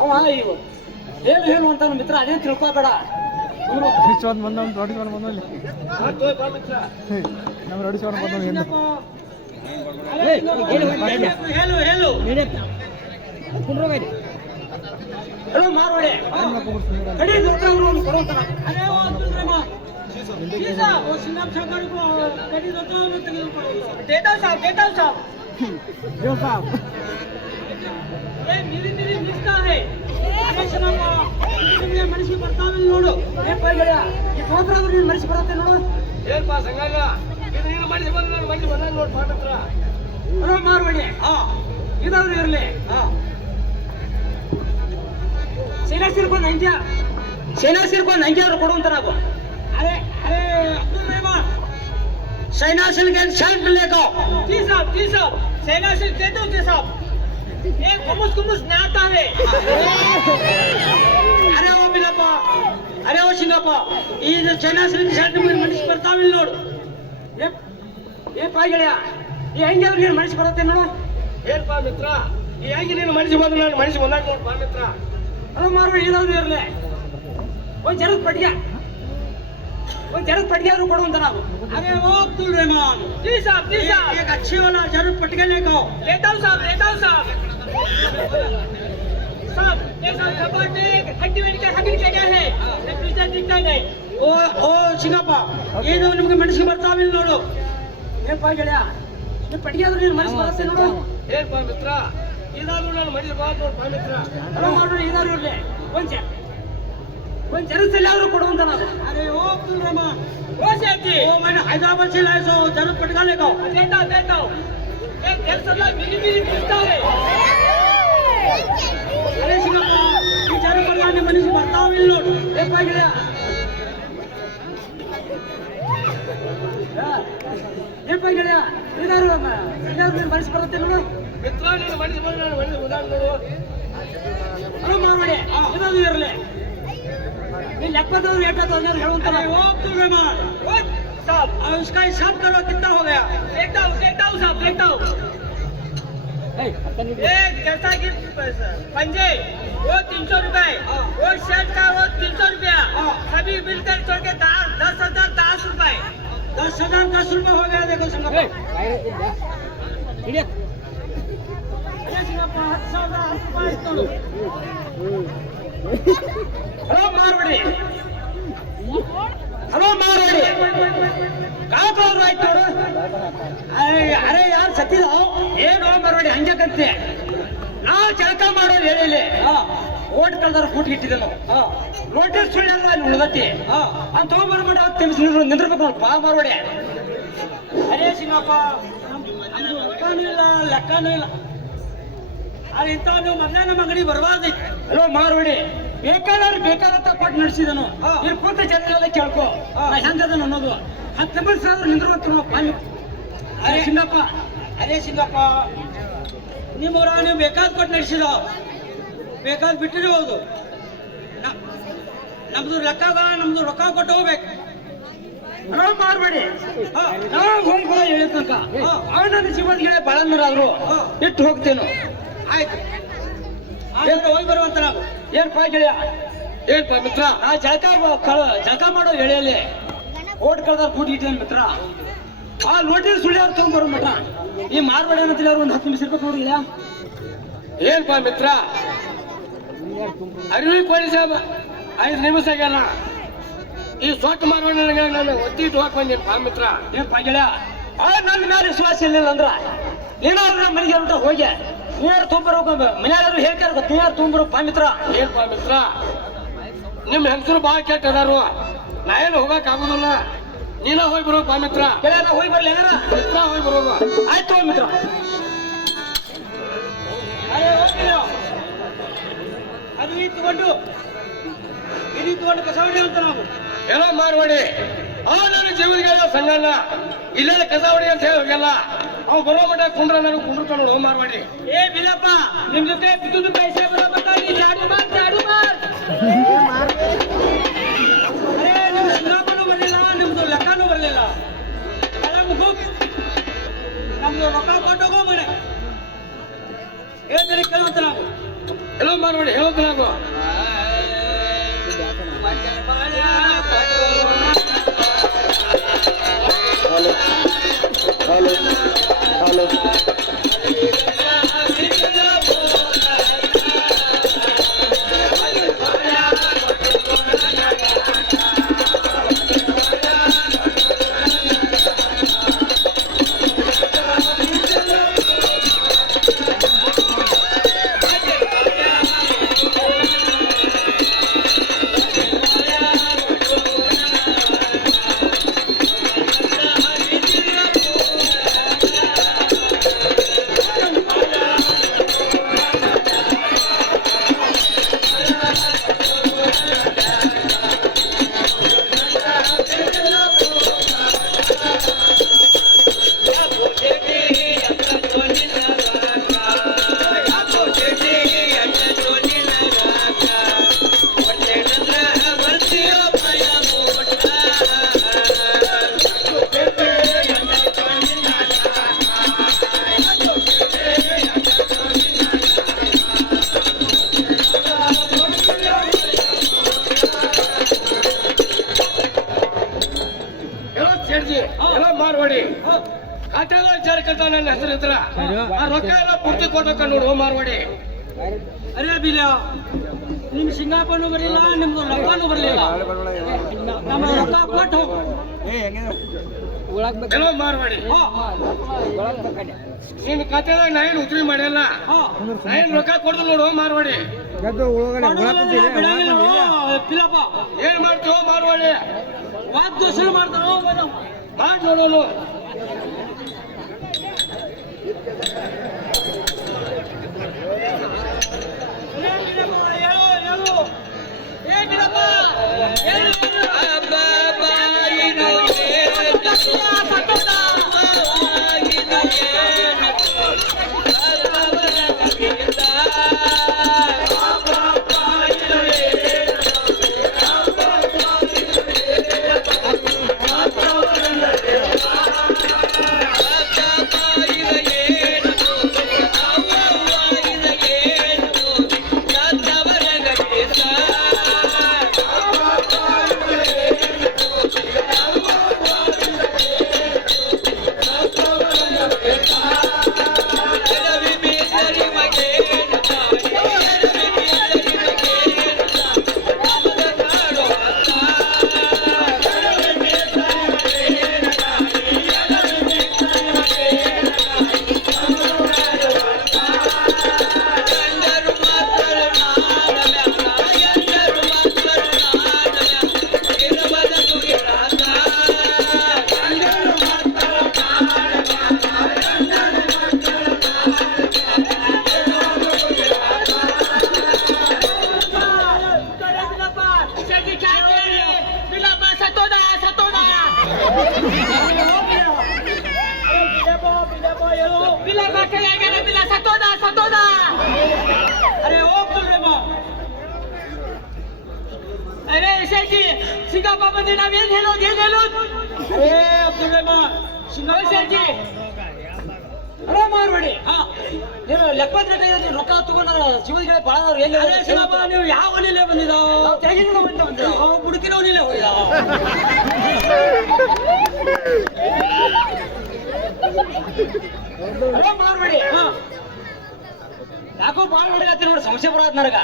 ಅವ ಇವು ಹೇಳು ಅಂತಾನು ಮಿತ್ರ. ಅದೇನು ತಿಳ್ಕೊಬೇಡ. ಹೊಡಿಸ್ಕೊಂಡ್ ಬಂದವ್ ಹೊಡಿಸ್ಕೊಂಡ್ ಬಂದಲ್ಲಿ ಪಾ ಮಿತ್ರ. ನಮ್ಮ ಹೊಡಿಸ್ಕೊಂಡ್ ಬಂದವ್ ಏನು ಹೇಳು ಮಾರ್ವಾಡಿ. ಕಡಿ ದೋತ್ರ ಕೊಡುವಂತಾನ. ಅದೇ देता साहब जो साहब ये मेरी मिस्ता है. अरे शनापा ನಿಮಗೆ ಮನಸ್ಸು ಬರ್ತಾವೆ ನೋಡು. ಏ ಪೈಗಳ ಈ ತೋತ್ರಾದ್ರೂ ನೀನು ಮನಸ್ಸು ಬರುತ್ತೆ ನೋಡು. ಏನ್ಪ ಸಂಗಾಗ ಇದು ನೀನು ಮನಸ್ಸು ಬಂದ ನಾನು ಮನಸ್ಸು ಬಂದ ನೋಡಿ ಪಾ ಮಿತ್ರ. ಅರೋ ಮಾರ್ವಾಡಿ. ಇದಾದ್ರು ಇರಲಿ. ಸೇನಾ ಸಿರ್ಕೊಂಡು ನಂಗೆ ಆದ್ರೂ ಕೊಡುವಂತ ನಾವು. अरे अब्दुल रहमान, सेना सिल के शर्ट लेको. जी साहब सेना सिल दे दो जी साहब. एक कुमुस नाता है. अरे वो बिलप्पा, अरे वो सिंगप्पा, ये सेना सिल शर्ट में मनीष ಬರ್ತಾವಿಲ್ಲ ನೋಡು. ಏ ಪಾಯಿಗಳಿಯ ಈ ಹೆಂಗೆ ನೀನು ಮನಸ್ಸು ಬರುತ್ತೆ ನೋಡು. ಏನ್ಪ ಮಿತ್ರ, ಈ ಹೆಂಗೆ ನೀನು ಮನಸ್ಸು ಬಂದ್ರೆ ನಾನು ಮನಸ್ಸು ಬಂದಾಗ ನೋಡಿ ಪಾ ಮಿತ್ರ. ಅದು ಮಾರ್ವಾಡಿ ಏನಾದ್ರು ಇರಲಿ. ಒಂದು ಜರದ पटिया ಕೊಡುವಂತ ನಾವು. अरे वो अब्दुल रहमान, जी साहब एक अच्छी वाला जरूर पटिया लेको. लेता हूँ साहब ये साहब खबर में हड्डी का क्या है रिफ्रिजरेटर दिखता नहीं. ओ सिंगप्पा ಏನು ನಿಮಗೆ ಮನಸ್ಸಿಗೆ ಬರ್ತಾವಿಲ್ಲ ನೋಡು. ಏ ಪಾಯಿಗಳಿಯ ಈ ಪಟಿಯಾದ್ರೂ ನೀನು ಮನಸ್ಸು ಬರುತ್ತೆ ನೋಡು. ಏನ್ಪ ಮಿತ್ರ, ಇದಾದ್ರೂ ನಾನು ಮನಸ್ಸು ಬಾದ್ ನೋಡಿ ಪಾ ಮಿತ್ರ. ಅಲ್ಲ ಮಾರ್ವಾಡಿ ಇದಾದ್ರೂ ಇರಲಿ. ಒಂದು ಜರುಸಲ್ಲಾದ್ರೂ ಕೊಡುವಂತ ನಾವು. अरे ओ अब्दुल रहमान, ओ सेठ जी, ओ मैंने हैदराबाद से लाया सो जरूर पटका लेगा. देता हूँ. एक जरुसल्ला मेरी मिलता है. अरे सिंगप्पा ಈ ಜರು ಬರ್ಲಾನೆ ಮನಸ್ಸು ಬರ್ತಾವಿಲ್ಲ ನೋಡು. ಏ ಪಾಯಿಗಳಿಯ ಇದಾದ್ರು ನೀನು ಮನಸ್ಸು ಬರುತ್ತೆ ನೋಡು. ಮಿತ್ರ ನೀನು ಮನಸ್ಸು ಬಂದ್ರೆ ನಾನು ಮನಸ್ಸು ಬಂದಾಗ ನೋಡು. ಅಲ್ಲ ಮಾರ್ವಾಡಿ ಇದಾದ್ರು ಇರಲಿ. ये लखपतौर रेट तो अंदर हेळुंता है. वो अब्दुल रहमान साहब उसका हिसाब करो कितना हो गया. देखता हूँ साहब देखता हूँ. एक जैसा कि पंजे वो 300 रुपए, वो शर्ट का वो 300 रुपया, सभी मिलकर छोड़ के 10,000 10 रुपए. 10,000 10 रुपए हो गया. देखो सिंगप्पा ಹಲೋ ಮಾರ್ವಾಡಿ ಕಾಕೋರು ಆಯ್ತು ನೋಡು. ಅರೆ ಯಾರು ಸತ್ತಿದ ಏನೋ ಮಾರ್ವಾಡಿ ಹಂಗಂತೆ. ನಾವು ಜಳಕ ಮಾಡೋದು ಹೇಳಿಲ್ಲ. ಓಟ್ ಕಳ್ದಾರ ಕೂಟ್ ಇಟ್ಟಿದ್ದೆ ನಾವು. ನೋಟಿಸ್ ಸುಳ್ಳೆಲ್ಲ ಅಲ್ಲಿ ಉಳ್ದತಿ ಅಂತ ತಗೊಂಡ್ಬರ್ಬೇಡ. 10 ನಿಮಿಷ ನಿಂದಿರ್ಬೇಕು ನೋಡಿ ಬಾ ಮಾರ್ವಾಡಿ. ಅರೇ ಸಿಂಗಪ್ಪ ಲೆಕ್ಕನೂ ಇಲ್ಲ. ಅದು ಇಂಥ ನೀವು ಮೊದಲೇ ನಮ್ಮ ಅಂಗಡಿ ಬರಬಾರ್ದೈತಿ. ಹಲೋ ಮಾರ್ವಾಡಿ ಬೇಕಾದಂತ ಕೊಟ್ಟು ನಡೆಸಿದನು. ಇಲ್ಲಿ ಕೂತ ಜನರೆಲ್ಲ ಕೇಳ್ಕೊ ನಾ ಹೆಂಗದನು ಅನ್ನೋದು. 10 ನಿಮಿಷ ಆದ್ರೂ ನಿಂದಿರ್ಬೇಕು ನಾವು. ಅದೇ ಸಿಂಗಪ್ಪ ನಿಮ್ಮೂರ ನೀವು ಬೇಕಾದ ಕೊಟ್ಟು ನಡೆಸಿದ ಬೇಕಾದ ಬಿಟ್ಟಿರಿ ಹೌದು. ನಮ್ದು ರೊಕ್ಕ ಕೊಟ್ಟು ಹೋಗ್ಬೇಕು. ಮಾರ್ಬೇಡಿ. ನಾವು ಹೋಗ್ಕೊಳ್ಳೋ ಹೇಳಿದ್ನಕ ನನ್ನ ಜೀವನಗೆ ಬಾಳನ್ನರಾದ್ರು ಇಟ್ಟು ಹೋಗ್ತೇನು. ಆಯ್ತು ಹೋಗಿ ಬರುವಂತ ನಾವು. ಏನ್ಪಾ ಗೆಳೆಯ ಏನ್ಪ ಮಿತ್ರ, ನಾ ಜಳಕ ಮಾಡೋ ಹೇಳಿಯಲ್ಲಿ ಓಟ್ ಕಳ್ದಾರ ಕೂಡಿ ಇಟ್ಟೇನು ಮಿತ್ರ. ಆ ನೋಟಿಸ್ ಸುಳ್ಳ್ಯಾರು ತಗೊಂಡ್ಬರೋ ಮಟ ಈ ಮಾರ್ಬೇಡಿ ಅನ್ನತ್ತಿಲ್ಲ. ಒಂದು 10 ನಿಮಿಷ ಇರ್ಬೇಕು ನೋಡಿ. ಏನ್ಪ ಮಿತ್ರ, ಅರಿವಿ ಕೋಳಿ ಸಾಹೇಬ 5 ನಿಮಿಷ ಆಗ್ಯಾನ. ಈ ಸೊಟ್ಟ ಮಾರ್ವಾಡಿ ನಾನು ಒತ್ತಿಟ್ಟು ಹೋಗಿ ಬಂದೇನು ಪಾ ಮಿತ್ರ. ಏನ್ಪಾ ಗೆಳೆಯ ನನ್ನ ಮೇಲೆ ವಿಶ್ವಾಸ ಇರಲಿಲ್ಲ ಅಂದ್ರ ಏನಾದ್ರು ನಮ್ಮ ಮನೆಗೆ ಅಂತ ಹೋಗಿ ನೀರು ತುಂಬಿರೋ ಮನೆಯಾದ್ರು ಹೇಳ್ತಾರ ನೀರು ತುಂಬಿರೋ ಪಾ ಮಿತ್ರ. ಏನ್ಪ ಮಿತ್ರ, ನಿಮ್ಮ ಹೆಂಗಸರು ಭಾಳ ಕೆಟ್ಟ ಅದಾರು. ನಾ ಏನು ಹೋಗಕ್ ಆಗುದಿಲ್ಲ. ನೀನ ಹೋಗಿ ಬರೋ ಪಾ ಮಿತ್ರ. ಗೆಳೆಯ ನಾ ಹೋಗಿ ಬರ್ಲಿ ಏನಾರ. ಮಿತ್ರ ಹೋಗಿ ಬರೋದು. ಆಯ್ತು ಮಿತ್ರ. ಅದು ಇಟ್ಕೊಂಡು ಈ ರೀತಿ ಒಂದು ಕಸವಡಿ ಅಂತ ನಾವು ಎಲ್ಲ ಮಾರ್ವಾಡಿ ನನ್ನ ಜೀವನಗೆಲ್ಲ ಸಂಗಲ್ಲ ಇಲ್ಲೆಲ್ಲ ಕಸಾವಡಿ ಅಂತ ಹೇಳಲ್ಲ ಅವ್ ಬರೋ ಮಟ್ಟ ಕುಂಡ್ರ ನನಗೆ ಕುಂಡ್ರತ ನೋಡು ಮಾರ್ವಾಡಿ ಏ ಬಿಲ್ಲಪ್ಪ ನಿಮ್ ಜೊತೆ ಬಿದ್ದು ಪೈಸೆ ಬರಬೇಕಾಗಿ ಚಾಡು ಮಾರ್ ಅರೇ ನಿಮ್ ಸುನಾಮನು ಬರಲಿಲ್ಲ ನಿಮ್ದು ಲೆಕ್ಕನೂ ಬರಲಿಲ್ಲ ನಮ್ದು ರೊಕ್ಕ ಕೊಟ್ಟೋಗೋ ಮನೆ ಹೇಳ್ತಾರೆ ಕೇಳುವಂತ ನಾವು ಎಲ್ಲ ಮಾರ್ವಾಡಿ ಹೇಳೋದು ನಾವು ಎಲ್ಲ ಮಾರ್ವಾಡಿ ಖಾತೆಲ್ಲ ವಿಚಾರಕ್ಕಂತ ನನ್ನ ಹೆಸರು ಇದ್ರ ಆ ರೊಕ್ಕ ಎಲ್ಲ ಪೂರ್ತಿ ಕೊಟ್ಟಕ್ಕ ನೋಡು ಮಾರ್ವಾಡಿ ಅರೇ ಬಿಲ್ಲ ನಿಮ್ ಸಿಂಗಾಪನು ಬರಲಿಲ್ಲ ನಿಮ್ದು ಲಕ್ಕನೂ ಬರಲಿಲ್ಲ ನಮ್ಮ ರೊಕ್ಕ ಕೊಟ್ಟು ಹೋಗು ಎಲ್ಲ ಮಾರ್ವಾಡಿ ನಿನ್ ಖಾತೆದಾಗ ನಾ ಏನು ಉತ್ರಿ ಮಾಡ್ಯಲ್ಲ ನಾ ಏನ್ ರೊಕ್ಕ ಕೊಡ್ದು ನೋಡು ಮಾರ್ವಾಡಿ ಬಿಡಂಗಿಲ್ಲ ಪಿಲ್ಲಪ್ಪ ಏನ್ ಮಾಡ್ತೀವೋ ಮಾರ್ವಾಡಿ ವಾದ್ ದೋಷ ಮಾಡ್ತಾರೋ ಮಾಡಿ ನೋಡೋನು अरे ओ अरे शेठी सिंगापा मध्ये नाव येत हेलो अरे अब्दुल रहमान सिंगापा शेठी ಅರೆ ಮಾರ್ಬೇಡಿ ನೀವು ಲೆಕ್ಕಪತ್ರ ರೊಕ್ಕ ತಗೊಂಡ್ರ ಶಿವಜಿಗಳ ಬಾಳವ್ರು ಎಲ್ಲಿ ಅರೆ ಶಿವಪ್ಪ ನೀವು ಯಾವ ಒಲಿಲೆ ಬಂದಿದ್ದಾವ ತೆಗಿನ ಬಂದಿದ್ದಾವ ಅವ ಬುಡುಕಿನ ಒಲಿಲೆ ಹೋಗಿದ್ದಾವ ಅರೆ ಮಾರ್ಬೇಡಿ ಯಾಕೋ ಮಾರ್ಬೇಡಿ ಅಂತ ನೋಡಿ ಸಮಸ್ಯೆ ಬರೋದು ನನಗ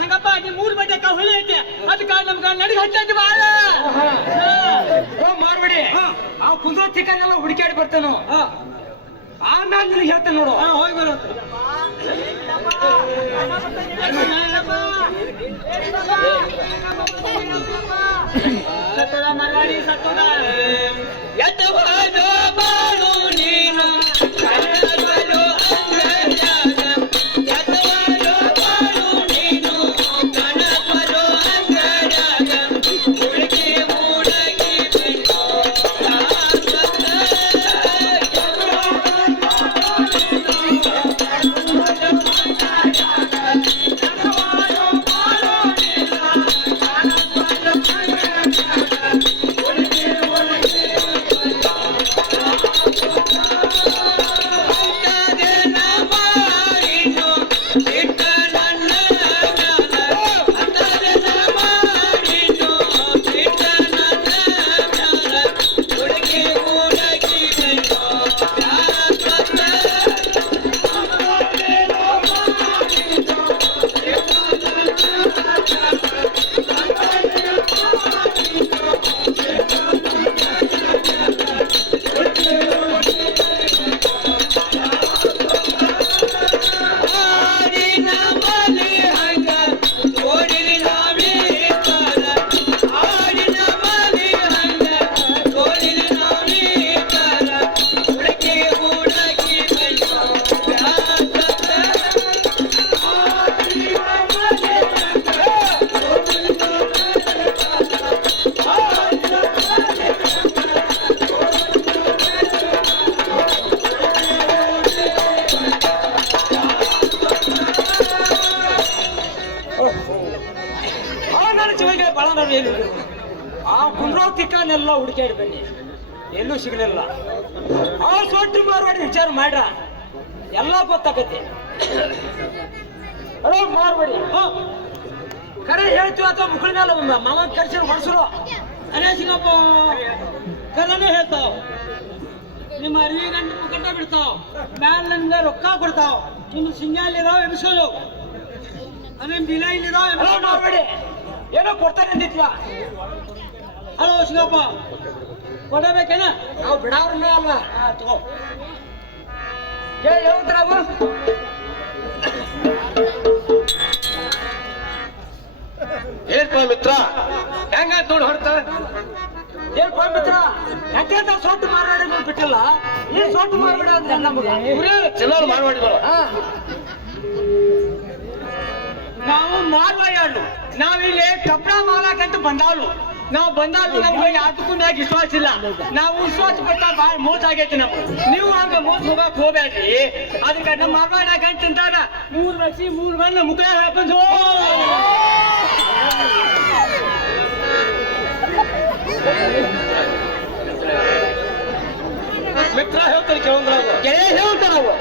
ಸಂಗಪ್ಪ ನೀವು 3 ಬಡ್ಡೆ ಹೊಳಿ ಐತೆ ಅದಕ್ಕೆ ನಮ್ಗೆ ನಡಿಗೆ ಹಚ್ಚಿ ಬಾಳ ಮಾರ್ಬೇಡಿ ಆ ಕುಂದ್ರ ಚಿಕನ್ ಎಲ್ಲ ಹುಡುಕಾಡಿ ಬರ್ತೇನು ಆಮೇಲೆ ನಿನಗೆ ಹೇಳ್ತೇನೆ ನೋಡು ಹೋಗಿ ಬರೋ ಸತ್ತದ ಮರಾಡಿ ಸತ್ತದ ಎತ್ತವಾದೋ ಬಾಳು ನೀನು ಕಣ್ಣಲು ಚಿವಗೆ ಬಹಳ ನಾವು ಏನು ಆ ಕುಂದ್ರೋ ತಿಕ್ಕನೆಲ್ಲ ಹುಡುಕಾಡಿ ಬನ್ನಿ, ಎಲ್ಲೂ ಸಿಗಲಿಲ್ಲ. ಆ ಸೊಟ್ಟು ಮಾರ್ವಾಡಿ ವಿಚಾರ ಮಾಡ್ರ ಎಲ್ಲ ಗೊತ್ತಾಗತ್ತೆ. ಅಲೋ ಮಾರ್ವಾಡಿ ಕರೆ ಹೇಳ್ತೀವಿ ಅಥವಾ ಮುಕ್ಕಳ ಮೇಲೆ ಮಾಮ ಕರ್ಸಿ ಹೊಡ್ಸರು ಅನೇ ಸಿಗಪ್ಪ ಕರೆನೇ ಹೇಳ್ತಾವ. ನಿಮ್ಮ ಅರಿವಿ ಗಂಟ ಬಿಡ್ತಾವ, ಮ್ಯಾಲ ನಿಮ್ಗೆ ರೊಕ್ಕ ಕೊಡ್ತಾವ, ನಿಮ್ಮ ಸಿಂಗಾಲ್ ಇದಾವ ಎಬ್ಸೋದು, ನಿಮ್ ಬಿಲಾಯಿಲ್ ಇದಾವ ಮಾರ್ವಾಡಿ ಏನೋ ಕೊಡ್ತಾರೆ ಅಂದಿತ್ವ. ಹಲೋ ಸಿಗಪ್ಪ ಕೊಡಬೇಕೇನ? ನಾವು ಬಿಡಾವ್ರನ್ನ ಅಲ್ವಾ? ತಗೋ ಹೇಳ್ತಾರ ಏನ್ಪ ಮಿತ್ರ ಹೆಂಗ ನೋಡಿ ಹೊಡ್ತಾರೆ? ಏನ್ಪ ಮಿತ್ರ ಯಾಕೆ ಸೊಟ್ಟು ಮಾರಾಡಿ ಬಿಟ್ಟಿಲ್ಲ, ಈ ಸೊಟ್ಟು ಮಾರ್ಬೇಡ ಅಂದ್ರೆ ನಮ್ಗೆ ಚೆನ್ನಾಗಿ ಮಾರ್ವಾಡಿಗಳು. ನಾವು ಮಾರ್ವಾಡಿ ನಾವಿಲ್ಲಿ ಕಪ್ಪಡ ಮಾಲಾಕಂತ ಬಂದಾವ್ಲು. ನಾವು ಬಂದಾದ್ರು ನಮ್ಗೆ ಯಾತಕ್ಕೂ ಮ್ಯಾಗ ವಿಶ್ವಾಸ ಇಲ್ಲ. ನಾವು ವಿಶ್ವಾಸ ಪಟ್ಟ ಭಾಳ ಮೋಸ ಆಗೈತಿ ನಮ್ಗೆ. ನೀವು ಹಂಗ ಮೋಸ ಹೋಗಕ್ ಹೋಗ್ಬೇಡ್ರಿ. ಅದಕ್ಕೆ ನಮ್ಮ ಮಾರ್ವಾಡ ಗಂಟಂತಾಗ 3 ವರ್ಷ 3 ಬಂದು ಮುಖ ಹಾಕೊಂಡು ಮಿತ್ರ ಹೇಳ್ತಾರೆ ಕೇಳಂದ್ರ ಹೇಳ್ತಾರ ನಾವು.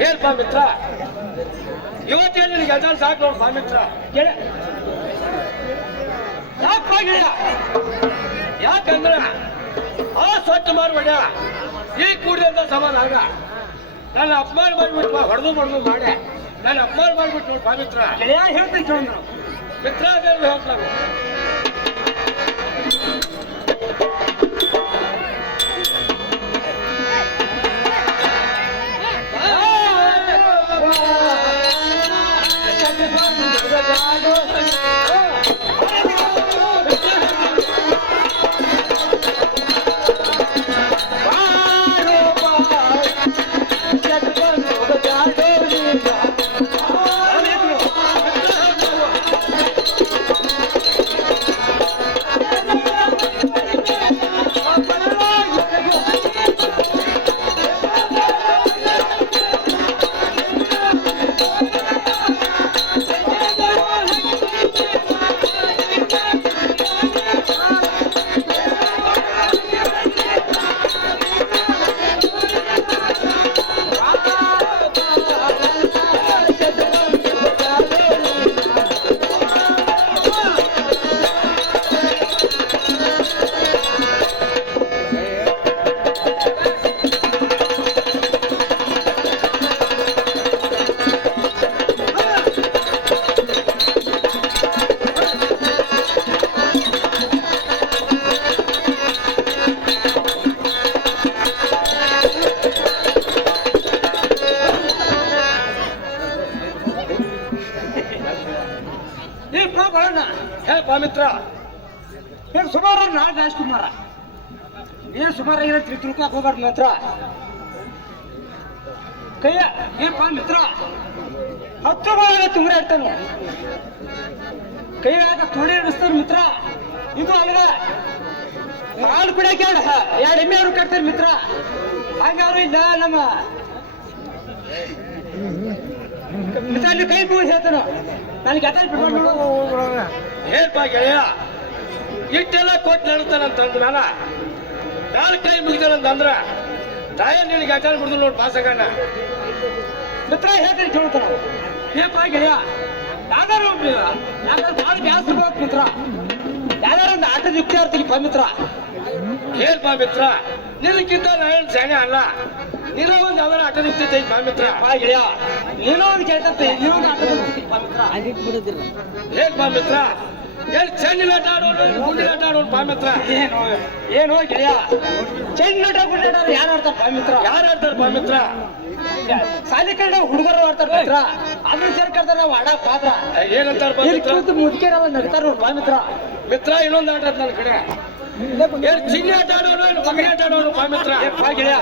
ಹೇಳ್ಪ ಮಿತ್ರ, ಇವತ್ತೇನು ನಿನಗೆ ಎದ್ದಾಳು ಸಾಕು ನೋಡು ಬಾ ಮಿತ್ರ. ಯಾಕಂದ್ರೆ ಆ ಸ್ವಚ್ಛ ಮಾರ್ಬೇಡ ಈ ಕೂಡಿದಂತ ಸಮಾನ ಆಗ ನನ್ನ ಅಪಮಾನ ಮಾಡಿಬಿಟ್ಟು ಹೊಡೆದು ಮಾಡಿ ನನ್ನ ಅಪಮಾನ ಮಾಡಿಬಿಟ್ಟು ನೋಡಿ ಬಾ ಮಿತ್ರ. ಹೇಳ್ತೇವೆ ಮಿತ್ರ ಹೇಳ್ತಾಗ ಏ ಬಾಳಣ್ಣ ಹೇಳಪ್ಪ ಮಿತ್ರ. ಏನ್ ಸುಮಾರು ನಾ ರಾಜ್ಕುಮಾರ ಏನ್ ಸುಮಾರು ಆಗಿರೋ ತಿಳ್ಕೊಕ್ ಹೋಗ್ಬಾರ್ದು ಮಿತ್ರ. ಕೈಯ ಏನ್ಪ ಮಿತ್ರ 10 ಬಾಳ ತುಂಬ್ರ ಇರ್ತಾನ ಕೈಯಾಗ ತೊಡೆ ಹಿಡಿಸ್ತಾರ ಮಿತ್ರ. ಇದು ಅಲ್ಗ ಹಾಲು ಕುಡಿಯಕ್ಕೆ 2 ಎಮ್ಮೆ ಅವ್ರು ಕಟ್ತಾರೆ ಮಿತ್ರ. ಹಂಗಾರು ಇಲ್ಲ ನಮ್ಮ ಮಿತ್ರ ಅಲ್ಲಿ ಕೈ ಮುಗಿದು ಹೇಳ್ತಾನ ನನಗೆ ಅದ ಹೇಳ್ಪ ಗೆಳೆಯ, ಇಟ್ಟೆಲ್ಲ ಕೊಟ್ಟು ನಡ್ತಾನಂತಂದು ನಾನು ಕೈ ಮುಗಿತಾನಂತಂದ್ರ ತಾಯ ನಿನಗೆ ಅಚಾರ ಬಿಡುದು ನೋಡಿ ಪಾಸಗಣ್ಣ. ಮಿತ್ರ ಹೇಳ್ತಾರೆ ಕೇಳ್ತಾನ ಏನ್ಪ ಗೆಳೆಯ ಯಾವ್ದಾರು ಭಾಳ ಬ್ಯಾಸರ ಹೋಗ್ ಮಿತ್ರ. ಯಾವ್ದಾರು ಒಂದು ಆಟದ ಯುಕ್ತಿ ಆಡ್ತೀನಿಪ್ಪ ಮಿತ್ರ. ಹೇಳ್ಪ ಮಿತ್ರ, ನಿನಕ್ಕಿಂತ ನಾನು ಶಾಣೆ ಅಲ್ಲ. ನೀನೋ ಒಂದು ಯಾವ್ದಾರ ಆಟದ ಯುಕ್ತಿ ತೆಗಿಪ ಮಿತ್ರ. ಗೆಳೆಯ ನೀನೋ ಒಂದು ಕೇಳ್ತಂತೆ ನೀನೊಂದು ಆಟದ ಯುಕ್ತಿಪ್ಪ ಮಿತ್ರ. ಹೇಳ್ಪ ಮಿತ್ರ, ಏನು ಚೆಂಡಿನ ಆಟ ಆಡೋನು ಗುಂಡಿನ ಆಟ ಆಡೋನು ಪಾ ಮಿತ್ರ. ಏನು ಗೆಳೆಯ ಚೆಂಡ ಗುಡ್ಡಾಡೋರು ಯಾರು ಆಡ್ತಾರಪ್ಪ ಮಿತ್ರ? ಯಾರು ಆಡ್ತಾರೆ ಪಾ ಮಿತ್ರ? ಸಾಲಿ ಕಡೆ ಹುಡುಗರು ಆಡ್ತಾರ ಮಿತ್ರ. ಅದ್ರ ಸೇರ್ಕರ್ತಾರ ನಾವು ಆಡ ಪಾತ್ರ ಏನಂತಾರ ಪಾ ಮಿತ್ರ? ಮುದುಕೇರೆಲ್ಲ ನಗ್ತಾರ ನೋಡಿ ಪಾ ಮಿತ್ರ. ಮಿತ್ರ ಇನ್ನೊಂದು ಆಟ ನನ್ನ ಕಡೆ. ಏನು ಚಿನ್ನ ಆಟ ಆಡೋನು ಏನು ಬಗರಿ ಆಟ ಆಡೋನು ಪಾ ಮಿತ್ರ? ಗೆಳೆಯ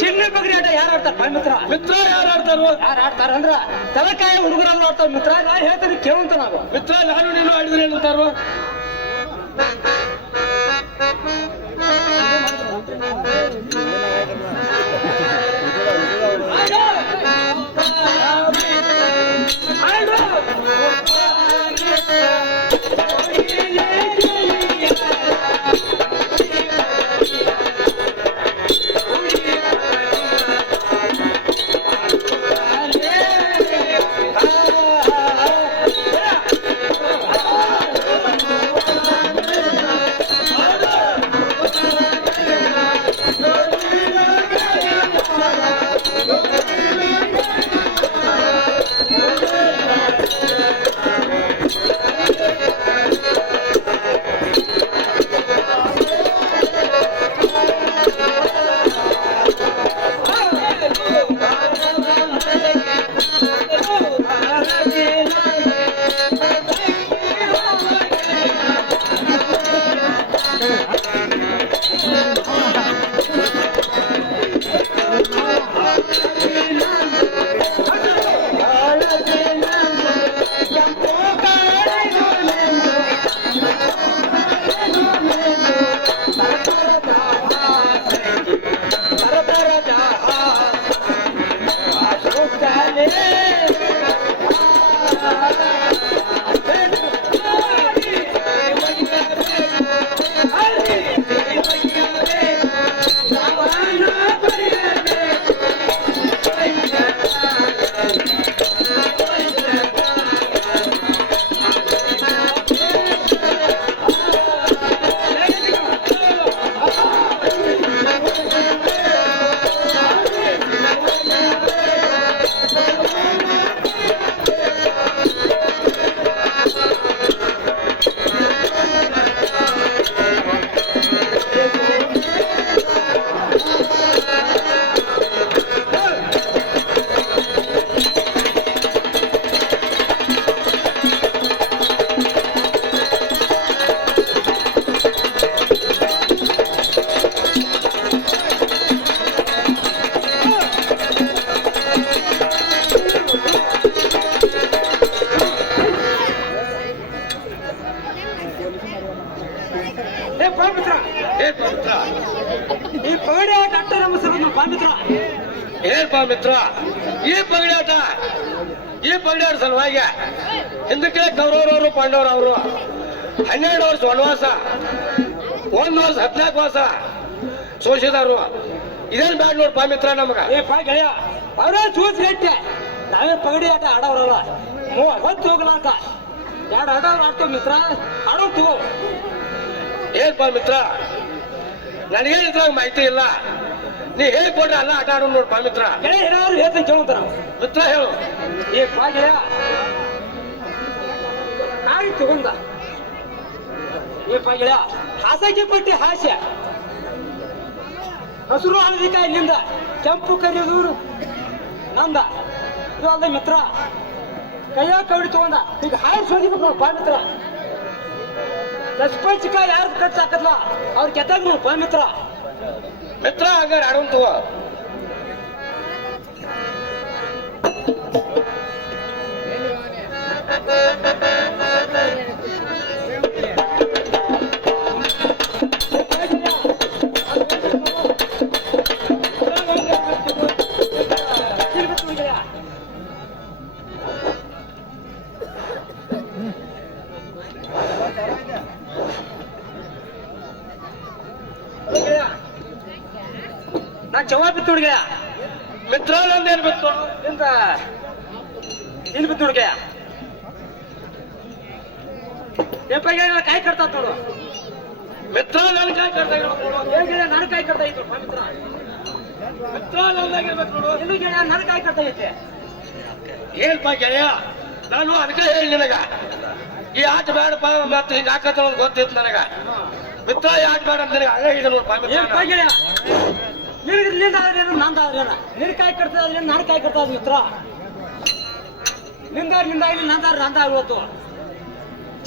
ಚಿನ್ನ ಬಗ್ರಿ ಆಟ ಯಾರು ಆಡ್ತಾರ ಪಾ ಮಿತ್ರ? ಮಿತ್ರ ಯಾರು ಆಡ್ತಾರೋ? ಯಾರು ಆಡ್ತಾರ ಅಂದ್ರ ತಲಕಾಯ ಹುಡುಗರೆಲ್ಲ ಆಡ್ತಾರ ಮಿತ್ರ. ನಾ ಹೇಳ್ತೀನಿ ಕೇಳುವಂತ ನಾವು ಮಿತ್ರ, ನಾನು ನೀನು ಆಡಿದ್ರೆ ಏನಂತಾರೋ? ಈ ಪಗಡಿ ಆಟ ಆಟ ನಮ್ಮ ಸಲ ಪಾ ಮಿತ್ರ. ಹೇಳ್ಪಾ ಮಿತ್ರ, ಈ ಪಗಡಿ ಆಟ ಸಲುವಾಗಿ ಹಿಂದಕ್ಕೆ ಕೌರವರವರು ಪಾಂಡವರವರು 12 ವರ್ಷ ವನವಾಸ, 1 ವರ್ಷ 14 ವರ್ಷ ಸೋಸಿದಾರು. ಇದೇನು ಬ್ಯಾಡ್ ನೋಡ್ ಪಾ ಮಿತ್ರ ನಮಗ. ಪಾ ಗೆಳೆಯ ಅವರೇ ಚೂಸ್ ಗಟ್ಟೆ, ನಾವೇ ಪಗಡಿ ಆಟ ಆಡೋರಲ್ಲ. ಹೊತ್ತು ಹೋಗ್ಲಾಕ 2 ಆಡೋರು ಆಡ್ತೇವೆ ಮಿತ್ರ, ಆಡೋ ತಗೋ. ಹೇಳ್ಪಾ ಮಿತ್ರ, ನನಗೇನು ಇದ್ರಾಗ ಮಾಹಿತಿ ಇಲ್ಲ, ನೀ ಹೇಳ್ಕೊಡ್ರೆ ಅಲ್ಲ ಆಟ ಆಡೋಣ ನೋಡ್ಪಾ ಮಿತ್ರ. ಗೆಳೆಯ ಏನಾದ್ರು ಹೇಳ್ತೀನಿ ಕೇಳುವಂತಾರ ಮಿತ್ರ ಹೇಳು. ಪಾ ಗೆಳೆಯ ಕಾಯಿ ತಗೊಂಡ ಪಾ ಗೆಳೆಯ ಹಾಸಕ್ಕೆ ಪಟ್ಟಿ ಹಾಸ್ಯ ಹಸಿರು ಹಳದಿಕಾಯಿ ಇಲ್ಲಿಂದ ಕೆಂಪು ಕರಿಯೂರು ನಂದ ಇದು ಅಲ್ಲ ಮಿತ್ರ. ಕೈಯಾಗ ಕವಡಿ ತಗೊಂಡ ಈಗ ಹಾಳು ಸೋದಿಬೇಕು ನಾವು ಪಾಮಿತ್ರ ರಸ್ಪಂಚಿಕ ಯಾರು ಖರ್ಚು ಹಾಕದ್ಲ ಅವ್ರ ಕೆತ್ತಾಗ ನಾವು ಪಾಮಿತ್ರ ಮಿತ್ರ ಹಂಗಾರೆ ಆಡುವಂತವ ನಾನ್ ಜವಾಬ್ ಬಿತ್ತು ಹುಡುಗ ಮಿತ್ರ ಏನ್ ಬಿತ್ತು ಎಂತ ಏನ್ ಬಿತ್ತು ಹುಡುಗ ಪೇಪರ್ಗೆ ಕಾಯಿ ಕಟ್ತಾ ನೋಡು ಮಿತ್ರ ನನ್ ಕಾಯಿ ಕಟ್ತಾ ಹೇಗೆ ನಾನು ಕಾಯಿ ಕಟ್ತಾ ಇತ್ತು ಮಿತ್ರ ಮಿತ್ರ ನನ್ನಾಗಿರ್ಬೇಕು ನೋಡು ಇದು ಗೆಳೆಯ ನನ್ನ ಕಾಯಿ ಕಟ್ತಾ ಐತೆ ಹೇಳ್ಪ ಗೆಳೆಯ ನಾನು ಅದಕ್ಕೆ ಹೇಳಿ ನಿನಗ ಈ ಆಟ ಬೇಡಪ್ಪ ಮತ್ತೆ ಹಿಂಗ ಹಾಕತ್ತ ಗೊತ್ತಿತ್ತು ನನಗ ಮಿತ್ರ ಈ ಆಟ ಬೇಡ ಅಂತ ನನಗೆ ಹಂಗ ಇದೆ ನೋಡಪ್ಪ ಏನ್ ಕಾಯಿ ಗೆಳೆಯ ನಿಂದಾದ್ರೇನು ನಂದಾದ್ರೇನ ನಿನ್ ಕಾಯಿ ಕಟ್ತಾ ಇದ್ರೆ ನಾನು ಕಾಯಿ ಕಟ್ತಾ ಇದ್ ಮಿತ್ರ ನಿಂದಾಗ್ಲಿ ನಂದಾರ ಇವತ್ತು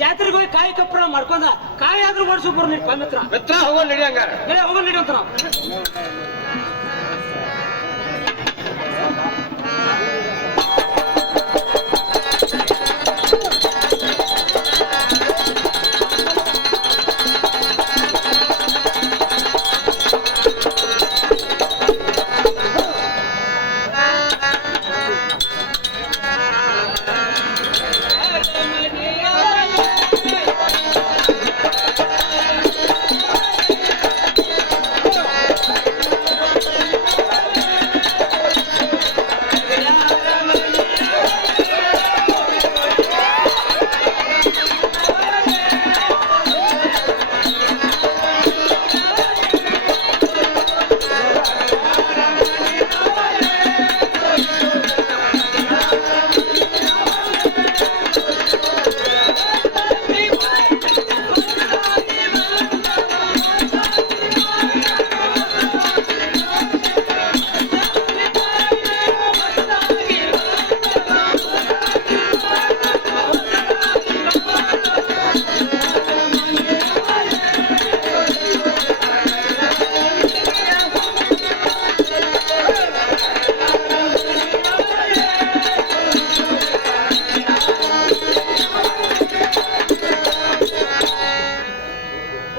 ಜಾತ್ರೆಗೆ ಹೋಗಿ ಕಾಯಿ ಕಪ್ಪರ ಮಾಡ್ಕೊಂಡ ಕಾಯಿ ಆದ್ರೂ ಓಡಿಸು ಬರೋ ನಿನ್ ಮಿತ್ರ ಮಿತ್ರ ಹೋಗೋಣ ನಡಿ ಹಂಗಾರ ಗೆಳೆಯ ಹೋಗೋಣ ನಡಿ ಅಂತ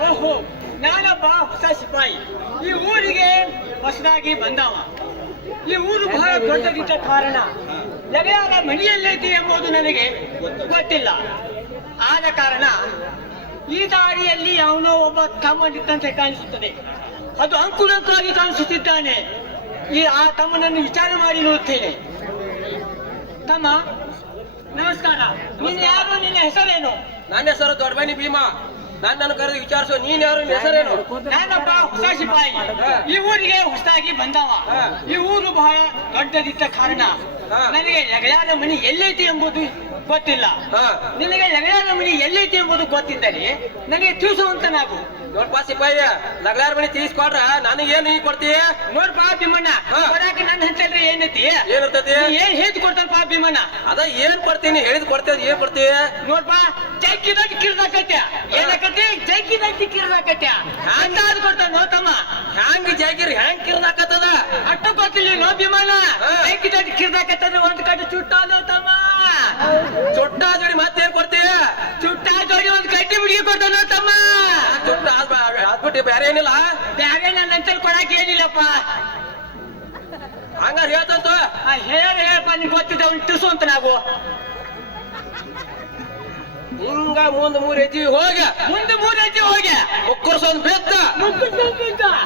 ನಾವು ನಾನೊಬ್ಬ ಹೊಸ ಸಿಪಾಯಿ ಈ ಊರಿಗೆ ಹೊಸದಾಗಿ ಬಂದವ ಈ ಊರು ಬಹಳ ದೊಡ್ಡದಿದ್ದ ಕಾರಣ ಲಗೆಯಾದ ಮನೆಯಲ್ಲೈತಿ ಎಂಬುದು ನನಗೆ ಗೊತ್ತಿಲ್ಲ ಆದ ಕಾರಣ ಈ ದಾರಿಯಲ್ಲಿ ಅವನೋ ಒಬ್ಬ ತಮ್ಮನಿದ್ದಂತೆ ಕಾಣಿಸುತ್ತದೆ ಅದು ಅಂಕುಡಂಕಾಗಿ ಕಾಣಿಸುತ್ತಿದ್ದಾನೆ ಆ ತಮ್ಮನನ್ನು ವಿಚಾರ ಮಾಡಿ ನೋಡುತ್ತೇನೆ ತಮ್ಮ ನಮಸ್ಕಾರ ನೀನು ಯಾರು ನಿನ್ನ ಹೆಸರೇನು ನನ್ನ ಹೆಸರು ದೊಡ್ಡಬನಿ ಭೀಮಾ ನನ್ನನ್ನು ಕರೆದು ವಿಚಾರಿಸೋ ನೀನ್ ಯಾರು ನಿನ್ನ ಹೆಸರೇನು ನಾನೊಬ್ಬ ಹೊಸ ಸಿಪಾಯಿ ಈ ಊರಿಗೆ ಹೊಸದಾಗಿ ಬಂದವ ಈ ಊರು ಬಹಳ ದೊಡ್ಡದಿದ್ದ ಕಾರಣ ನನಗೆ ಲಗಯಾದ ಮಣಿ ಎಲ್ಲೈತಿ ಎಂಬುದು ಗೊತ್ತಿಲ್ಲ ನಿನಗೆ ಲಗಯಾದ ಮಣಿ ಎಲ್ಲೈತಿ ಎಂಬುದು ಗೊತ್ತಿದ್ದರೆ ನನಗೆ ತಿಳಿಸುವಂತ ನಾವು ನೋಡ್ಪಾ ಸಿಪಾಯಿ ಲಗ್ಲಾರ ಮನೆ ತೀಸ್ಕೊಡ್ರ ನನಗೇನು ನೀ ಕೊಡ್ತೀಯ ನೋಡ್ಪಾ ಭೀಮಣ್ಣ ಕೊಡಾಕ ನನ್ನ ಹಂತಲ್ರಿ ಏನೈತಿ ಏನಿರ್ತತಿ ಏನ್ ಹೇಳಿ ಕೊಡ್ತಾರಪ್ಪ ಭೀಮಣ್ಣ ಅದ ಏನ್ ಕೊಡ್ತೀನಿ ಹೇಳಿದ್ ಕೊಡ್ತೇವೆ ಏನ್ ಕೊಡ್ತೀಯ ನೋಡ್ಪಾ ಜೈಕಿದಾಗ ಕಿರ್ದಾಕತ್ಯ ಏನಕತಿ ಜೈಕಿದಾಗ ಕಿರ್ದಾಕತ್ಯ ಹಂಗಾದ್ ಕೊಡ್ತಾನ ನೋತಮ್ಮ ಹ್ಯಾಂಗ ಜಾಗಿರಿ ಹ್ಯಾಂಗ್ ಕಿರ್ದಾಕತ್ತದ ಅಟ್ಟು ಗೊತ್ತಿಲ್ಲ ನೋ ಭೀಮಣ್ಣ ಜೈಕಿದಾಗ ಕಿರ್ದಾಕತ್ತಂದ್ರೆ ಒಂದ್ ಕಡೆ ಚುಟ್ಟಾದ ತಮ್ಮ ಚೊಟ್ಟ ಜೋಡಿ ಮತ್ತೇನ್ ಕೊಡ್ತೀಯ ಚುಟ್ಟ ಜೋಡಿ ಒಂದ್ ಗಡ್ಡಿ ಹುಡುಗಿ ಕೊಡ್ತಾನ ತಮ್ಮ ಚೊಟ್ಟ ಅದ್ಬಿಟ್ಟು ಬೇರೆ ಏನಿಲ್ಲ ಬ್ಯಾರೆ ನನ್ನ ಹಂತಲ್ ಕೊಡಾಕ ಏನಿಲ್ಲಪ್ಪ ಹಂಗಾರ ಹೇಳ್ತಂತ ಹೇಳ್ಪ ನಿನ್ ಗೊತ್ತಿದ್ದ ಅವ್ನು ತಿಳಿಸುವಂತ ನಾವು ಹಿಂಗ ಮುಂದ್ 3 ಹೆಜ್ಜೆ ಹೋಗ ಮುಂದೆ 3 ಹೆಜ್ಜೆ ಹೋಗಿ ಮುಕ್ಕರ್ಸೊಂದ್ ಬೆತ್ತ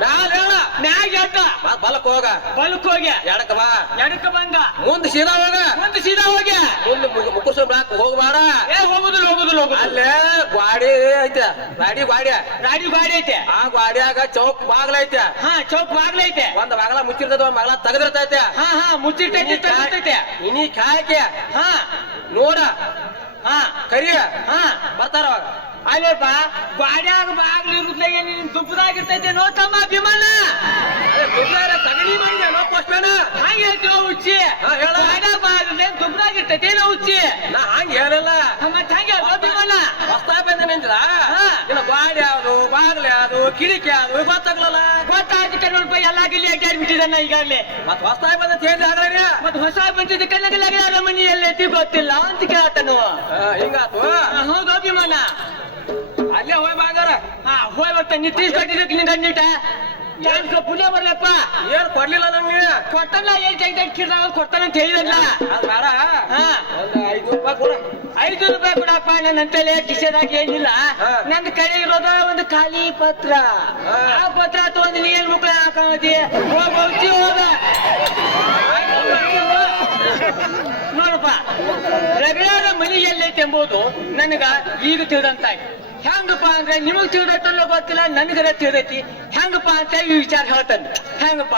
ಮ್ಯಾಲ ಹೇಳ ಮ್ಯಾಗ ಎದ್ದ ಬಲಕ್ ಹೋಗ ಬಲಕ್ ಹೋಗಿ ಎಡಕ ಬಾ ಎಡಕ್ಕ ಬಂದ ಮುಂದ್ ಸೀದಾ ಹೋಗ ಮುಂದೆ ಸೀದಾ ಹೋಗಿ ಮುಂದೆ ಮುಕ್ಕರ್ಸೊಂದ್ ಬ್ಲಾಕ್ ಹೋಗ್ಬೇಡ ಹೋಗುದಿಲ್ಲ ಅಲ್ಲೇ ಗಾಡಿ ಐತೆ ಗಾಡಿ ಐತೆ ಆ ಗಾಡಿಯಾಗ ಚೌಕ್ ಬಾಗ್ಲ ಐತೆ ಚೌಕ್ ಬಾಗ್ಲೈತೆ ಒಂದ್ ಬಾಗ್ಲ ಮುಚ್ಚಿರ್ತದ ಒಂದ್ ಬಾಗ್ಲ ತೆಗೆದಿರ್ತೈತೆ ಮುಚ್ಚಿಟ್ಟೈತೆ ತರ್ತೈತೆ ಇನಿ ಕಾಯಕ್ಕೆ ಹಾ ನೋಡ ಹಾ ಕರಿಯ ಹಾ ಬರ್ತಾರ ಅವಾಗ ಅಲ್ಲೇಪ್ಪ ಗಾಡ್ಯಾಗ ಬಾಗ್ಲಿ ಇರುದ್ಲಾಗ ನೀನ್ ತುಪ್ಪದಾಗಿರ್ತೈತೆ ನೋತಮ್ಮ ಭೀಮಣ್ಣ ತಗಣಿ ಮಂದಿ ಪೋಸ್ಟ್ಮ್ಯಾನ್ ಹಂಗ ಹೇಳ್ತೀವ ಹುಚ್ಚಿ ಹೇಳ. ಗಾಡ್ಯಾಗ ಬಾಗ್ಲಿ ತುಪ್ಪದಾಗಿರ್ತೈತೆ ಏನೋ ಹುಚ್ಚಿ ನಾ ಹಂಗ ಹೇಳಿಲ್ಲ ಮತ್ತ ಹಂಗ ಹೇಳ್ಕೊ ಭೀಮಣ್ಣ ಹೊಸ್ತಾ ಬಂದ ನಿಂತಿದ ಇನ್ನು ಗಾಡಿ ಯಾವ್ದು ಬಾಗ್ಲಿ ಯಾವ್ದು ಕಿಡಿಕಿ ಯಾವ್ದು ಗೊತ್ತಾಗ್ಲಲ್ಲ ಗೊತ್ತಾಯ್ತು ನೋಡ್ಪ ಎಲ್ಲಾ ಗಿಲ್ಲಿ ಅಡ್ಡಾಡಿ ಬಿಟ್ಟಿದನ್ನ ಈಗಾಗಲೇ ಮತ್ ಹೊಸ್ತಾ ಬಂದ ಚೇಂಜ್ ಆದ್ರೆ ಮತ್ ಹೊಸ ಬಂದಿದ್ದ ಕಲ್ಲಗಲಾಗ ಯಾರ ಮನೆಯಲ್ಲಿ ಐತಿ ಗೊತ್ತಿಲ್ಲ ಅಂತ ಕೇಳತ್ತನು ಹಿಂಗಾತು ಹೌದು ಅಭಿಮಾನ ಅಲ್ಲೇ ಹೋಗಿ ಬಾಂಗಾರ ಹೋಯ್ ಬರ್ತಾನೆ ನಿತೀಶ್ ಕಟ್ಟಿದಕ್ಕೆ ನಿಂಗೆ ನೀಟ ಯಾಕೆ ಪುಣ್ಯ ಬರ್ಲಪ್ಪ ಏನ್ ಕೊಡ್ಲಿಲ್ಲ ನಂಗೆ ಕೊಟ್ಟಲ್ಲ ಏನ್ ತೆಗ್ದಾಗ ಕಿರ್ದಾಗ ಕೊಡ್ತಾನಂತ ಹೇಳಿದಲ್ಲ ಅದ್ ಬೇಡ ಹಾ ಒಂದ್ 5 ರೂಪಾಯಿ ಕೊಡ 5 ರೂಪಾಯಿ ಕೊಡಪ್ಪ ನನ್ನ ಅಂತೇಳಿ ಕಿಸೆದಾಗ ಏನಿಲ್ಲ ಹಾ. ನನ್ನ ಕಡೆ ಇರೋದ ಒಂದು ಖಾಲಿ ಪತ್ರ ಹಾ. ಆ ಪತ್ರ ತಗೊಂಡು ನೀನ್ ಮುಕ್ಳ ಹಾಕಿ ಹೋಗಿ ಹೋದ ನೋಡಪ್ಪ ರಗಡಾದ ಮನಿ ಎಲ್ಲೈತೆ ಎಂಬುದು ನನಗ ಈಗ ತಿಳಿದಂತಾಯ್ತು ಹೆಂಗಪ್ಪ ಅಂದ್ರೆ ನಿಮಗ್ ತಿಳಿದೈತಲ್ಲೋ ಗೊತ್ತಿಲ್ಲ ನನಗರ ತಿಳಿದೈತಿ ಹೆಂಗಪ್ಪ ಅಂತ ಈ ವಿಚಾರ ಹೇಳ್ತಾನೆ ಹೆಂಗಪ್ಪ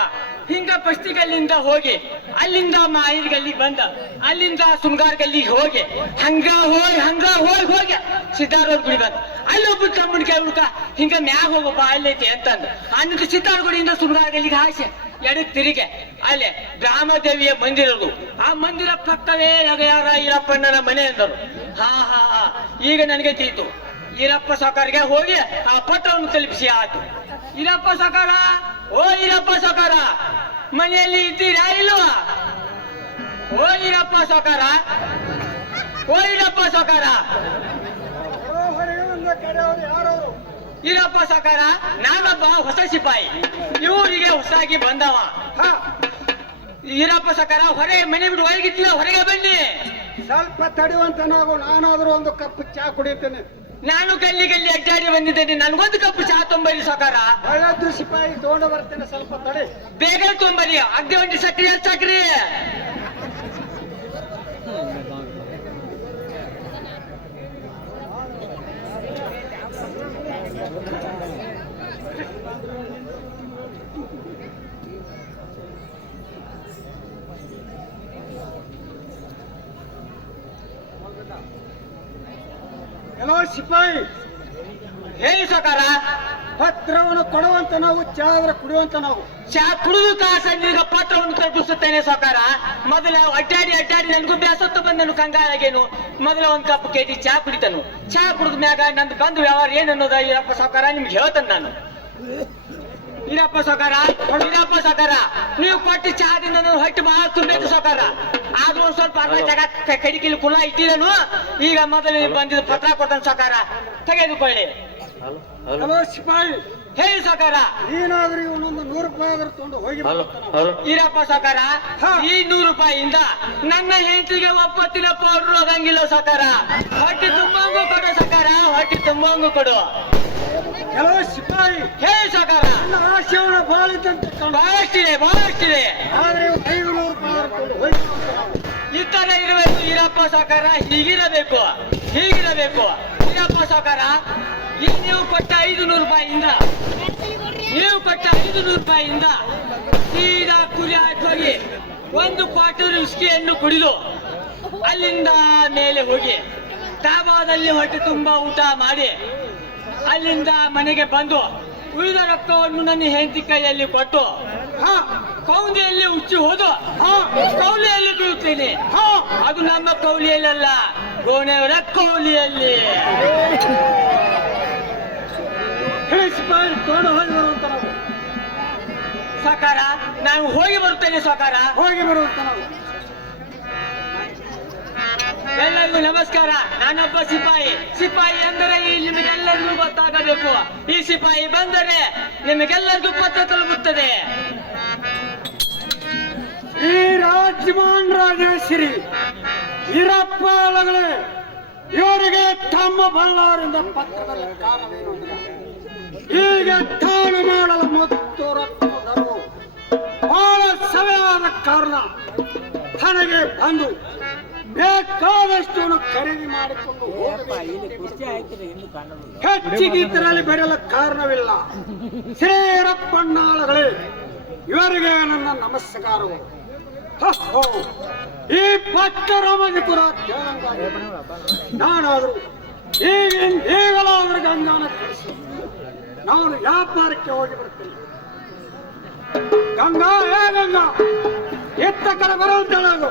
ಹಿಂಗ ಪಸ್ತಿಗಲ್ಲಿಂದ ಹೋಗಿ ಅಲ್ಲಿಂದ ಮಾಯಿರ್ ಗಲ್ಲಿಗೆ ಬಂದ ಅಲ್ಲಿಂದ ಸುಂಗಾರ್ ಗಲ್ಲಿಗೆ ಹೋಗಿ ಹಂಗ ಹೋಗಿ ಸಿದ್ದಾರವ್ರ ಗುಡಿ ಬಂದ ಅಲ್ಲಿ ಒಬ್ಬ ತಮ್ಮನ ಕೈ ಹುಡ್ಕ ಹಿಂಗ ಮ್ಯಾಗ ಹೋಗಪ್ಪ ಅಲ್ಲೈತಿ ಅಂತಂದ ಅನ್ನದ ಸಿದ್ದಾರ ಗುಡಿಯಿಂದ ಸುಂಗಾರ್ ಗಲ್ಲಿಗೆ ಹಾಸಿ ಎಡಕ್ ತಿರುಗಿ ಅಲ್ಲೇ ಗ್ರಾಮದೇವಿಯ ಮಂದಿರದು ಆ ಮಂದಿರ ಪಕ್ಕವೇ ಯಾರ ಈರಪ್ಪಣ್ಣನ ಮನೆ ಅಂದರು ಹಾ ಈಗ ನನಗೆ ತಿಳಿತು ಈರಪ್ಪ ಸಾಕಾರಿಗೆ ಹೋಗಿ ಆ ಪತ್ರವನ್ನು ತಲುಪಿಸಿ ಆಯ್ತು ಈರಪ್ಪ ಸಾಕಾರ ಓ ಈರಪ್ಪ ಸಾಕಾರ ಮನೆಯಲ್ಲಿ ಇದ್ದೀರಾ ಇಲ್ವಾ ಓ ಈರಪ್ಪ ಸಾಕಾರ ಓ ಈರಪ್ಪ ಸಾಕಾರ ಈರಪ್ಪ ಸಾಕಾರ ನಾನೊಬ್ಬ ಹೊಸ ಸಿಪಾಯಿ ಇವರಿಗೆ ಹೊಸಾಗಿ ಬಂದವ ಈರಪ್ಪ ಸಾಕಾರ ಹೊರಗೆ ಮನೆ ಬಿಟ್ಟು ಒಳಗಿದ್ದಿಲ್ಲ ಹೊರಗೆ ಬನ್ನಿ ಸ್ವಲ್ಪ ತಡೆಯುವಂತ ನಾವು ನಾನಾದ್ರೂ ಒಂದು ಕಪ್ ಚಾ ಕುಡಿಯುತ್ತೇನೆ. ನಾನು ಗಲ್ಲಿ ಅಡ್ಡಾಡಿ ಬಂದಿದ್ದೇನೆ ನನ್ಗೊಂದು ಕಪ್ಪು ಚಾ ತೊಂಬರಿ ಸಾಕಾರ ಒಳ್ಳೆದು ಸಿಪಾಯಿ ತಗೊಂಡು ಬರ್ತೇನೆ, ಸ್ವಲ್ಪ ತಡೆ. ಬೇಗ ತೊಂಬರಿ ಅಗ್ದಿ ಒಂದಿ ಸಕ್ರಿ ಹಚ್ಚಾಕ್ರಿ ಎಲ್ಲೋ ಸಿಪಾಯಿ ಹೇಳಿ ಸಾಕಾರ ಪತ್ರವನ್ನು ಕೊಡುವಂತ ನಾವು, ಚಾ ಆದ್ರೆ ಕುಡಿಯುವಂತ ನಾವು. ಚಾ ಕುಡಿದು ಕಾಸ ನಿನಗ ಪತ್ರವನ್ನು ತಲುಪಿಸುತ್ತೇನೆ ಸಾಕಾರ ಮೊದಲ ಅಡ್ಡಾಡಿ ನನಗೂ ಬ್ಯಾಸತ್ತು ಬಂದನು ಕಂಗಾಲಾಗೇನು ಮೊದಲ ಒಂದ್ ಕಪ್ ಕೆಜಿ ಚಾ ಕುಡಿತನು ಚಾ ಕುಡಿದ ಮ್ಯಾಗ ನಂದು ಬಂದು ವ್ಯವಹಾರ ಏನ್ ಅನ್ನೋದ ಈರಪ್ಪ ಸಾಕಾರ ನಿಮ್ಗೆ ಹೇಳ್ತಾನೆ ನಾನು ಈರಪ್ಪ ಸಾಕಾರ ನೀವು ಕೊಟ್ಟು ಚಹಾದಿಂದ ನಾನು ಹೊಟ್ಟೆ ಬಹಳ ತುಂಬಬೇಕು ಸಾಕಾರ ಆದ್ರೂ ಒಂದ್ ಸ್ವಲ್ಪ ಅರ್ಧ ಜಾಗ ಕಡಿಕಿಲಿ ಕುಲ ಇಟ್ಟಿದನು ಈಗ ಮೊದಲು ಬಂದಿದ್ದು ಪತ್ರ ಕೊಡ್ತಾನೆ ಸಾಕಾರ ತೆಗೆದುಕೊಳ್ಳಿ ಹಲೋ ಸಿಪಾಯಿ ಹೇಳಿ ಸಾಕಾರ ನೀನಾದ್ರೂ ಇವನೊಂದು 100 ರೂಪಾಯಿ ಆದ್ರೂ ತಗೊಂಡು ಹೋಗಿ ಬರ್ತಾನೆ. ಈರಪ್ಪ ಸಾಕಾರ ಈ 100 ರೂಪಾಯಿಯಿಂದ ನನ್ನ ಹೆಂಡತಿಗೆ ಒಪ್ಪತ್ತಿನ ಪೌಡ್ರು ಹೋಗಂಗಿಲ್ಲ ಸಾಕಾರ ಹೊಟ್ಟೆ ತುಂಬಂಗೂ ಕೊಡು ಸಾಕಾರ ಹೊಟ್ಟೆ ತುಂಬಂಗೂ ಕೊಡು ಎಲ್ಲೋ ಸಿಪಾಯಿ ಹೇಳಿ ಸಾಕಾರ ನನ್ನ ಆಶೆಯವನ ಬಹಳ ಇದ್ದಂತೆ ಕಾಣು. ಬಹಳಷ್ಟಿದೆ ಆದ್ರೆ 500 ರೂಪಾಯಿ ಆದ್ರೂ ತಗೊಂಡು ಹೋಗಿ ಬರ್ತಾನೆ. ಈ ತರ ಇರಬೇಕು ಈರಪ್ಪ ಸಾಕಾರ ಹೀಗಿರಬೇಕು ಈರಪ್ಪ ಸಾಕಾರ ಈಗ ನೀವು ಕೊಟ್ಟ 500 ರೂಪಾಯಿಯಿಂದ ಸೀದಾ ಕುರಿ ಹಾಕಿ ಒಂದು ಕ್ವಾರ್ಟರ್ ವಿಸ್ಕಿಯನ್ನು ಕುಡಿದು ಅಲ್ಲಿಂದ ಮೇಲೆ ಹೋಗಿ ಡಾಬಾದಲ್ಲಿ ಹೊಟ್ಟೆ ತುಂಬಾ ಊಟ ಮಾಡಿ ಅಲ್ಲಿಂದ ಮನೆಗೆ ಬಂದು ಉಳಿದ ರೊಕ್ಕವನ್ನು ನನ್ನ ಹೆಂಡತಿ ಕೈಯಲ್ಲಿ ಕೊಟ್ಟು ಕೌಲಿಯಲ್ಲಿ ಉಚ್ಚಿ ಹೋದು ಕೌಲಿಯಲ್ಲಿ ಬೀಳುತ್ತೇನೆ ಅದು ನಮ್ಮ ಕೌಲಿಯಲ್ಲ ಗೋಣೆಯವರ ಕೌಲಿಯಲ್ಲಿ ಸಿಪಾಯಿ ತಗೊಂಡು ಹೋಗಿ ಬರುವಂತ ನಾವು, ಸಾಕಾರ ನಾನು ಹೋಗಿ ಬರುತ್ತೇನೆ ಸಾಕಾರ ಹೋಗಿ ಬರುವಂತ ನಾವು. ಎಲ್ಲರಿಗೂ ನಮಸ್ಕಾರ. ನಾನೊಬ್ಬ ಸಿಪಾಯಿ ಅಂದರೆ ನಿಮಗೆಲ್ಲರಿಗೂ ಗೊತ್ತಾಗಬೇಕು. ಈ ಸಿಪಾಯಿ ಬಂದರೆ ನಿಮಗೆಲ್ಲರಿಗೂ ಪತ್ರ ತಲುಪುತ್ತದೆ. ಈ ರಾಜಮಾನ್ ರಾಜೇಶ್ವರಿ ಈರಪ್ಪ ಅಳಗಳೇ ಇವರಿಗೆ ತಮ್ಮ ಬಳ್ಳಾರಿಂದ ಪತ್ರದಲ್ಲಿ ಕಾರಣವೇನು ಅಂದ್ರೆ ಹೀಗೆ ತಾನು ಮಾಡಲು ಮತ್ತು ರಕ್ತರು ಬಹಳ ಸವೆಯಾದ ಕಾರಣ ತನಗೆ ಬಂದು ಬೇಕಾದಷ್ಟು ಖರೀದಿ ಮಾಡಿಕೊಂಡು ಹೆಚ್ಚಿಗೆ ಇದರಲ್ಲಿ ಬೆಳೆಯಲು ಕಾರಣವಿಲ್ಲ. ಶ್ರೀರಪ್ಪಣ್ಣಾಳಗಳೇ ಇವರಿಗೆ ನನ್ನ ನಮಸ್ಕಾರವು. ಈ ಪಟ್ಟರಾಮಜಪುರ ನಾನಾದರೂ ಈಗಲೂ ಅವರ ಗಂಗಾನ ಕಳಿಸು. ನಾನು ವ್ಯಾಪಾರಕ್ಕೆ ಹೋಗಿ ಬರ್ತೇನೆ. ಗಂಗಾ, ಹೇ ಗಂಗಾ, ಎತ್ತ ಕಡೆ ಬರುವಂತೇಳಾಗು.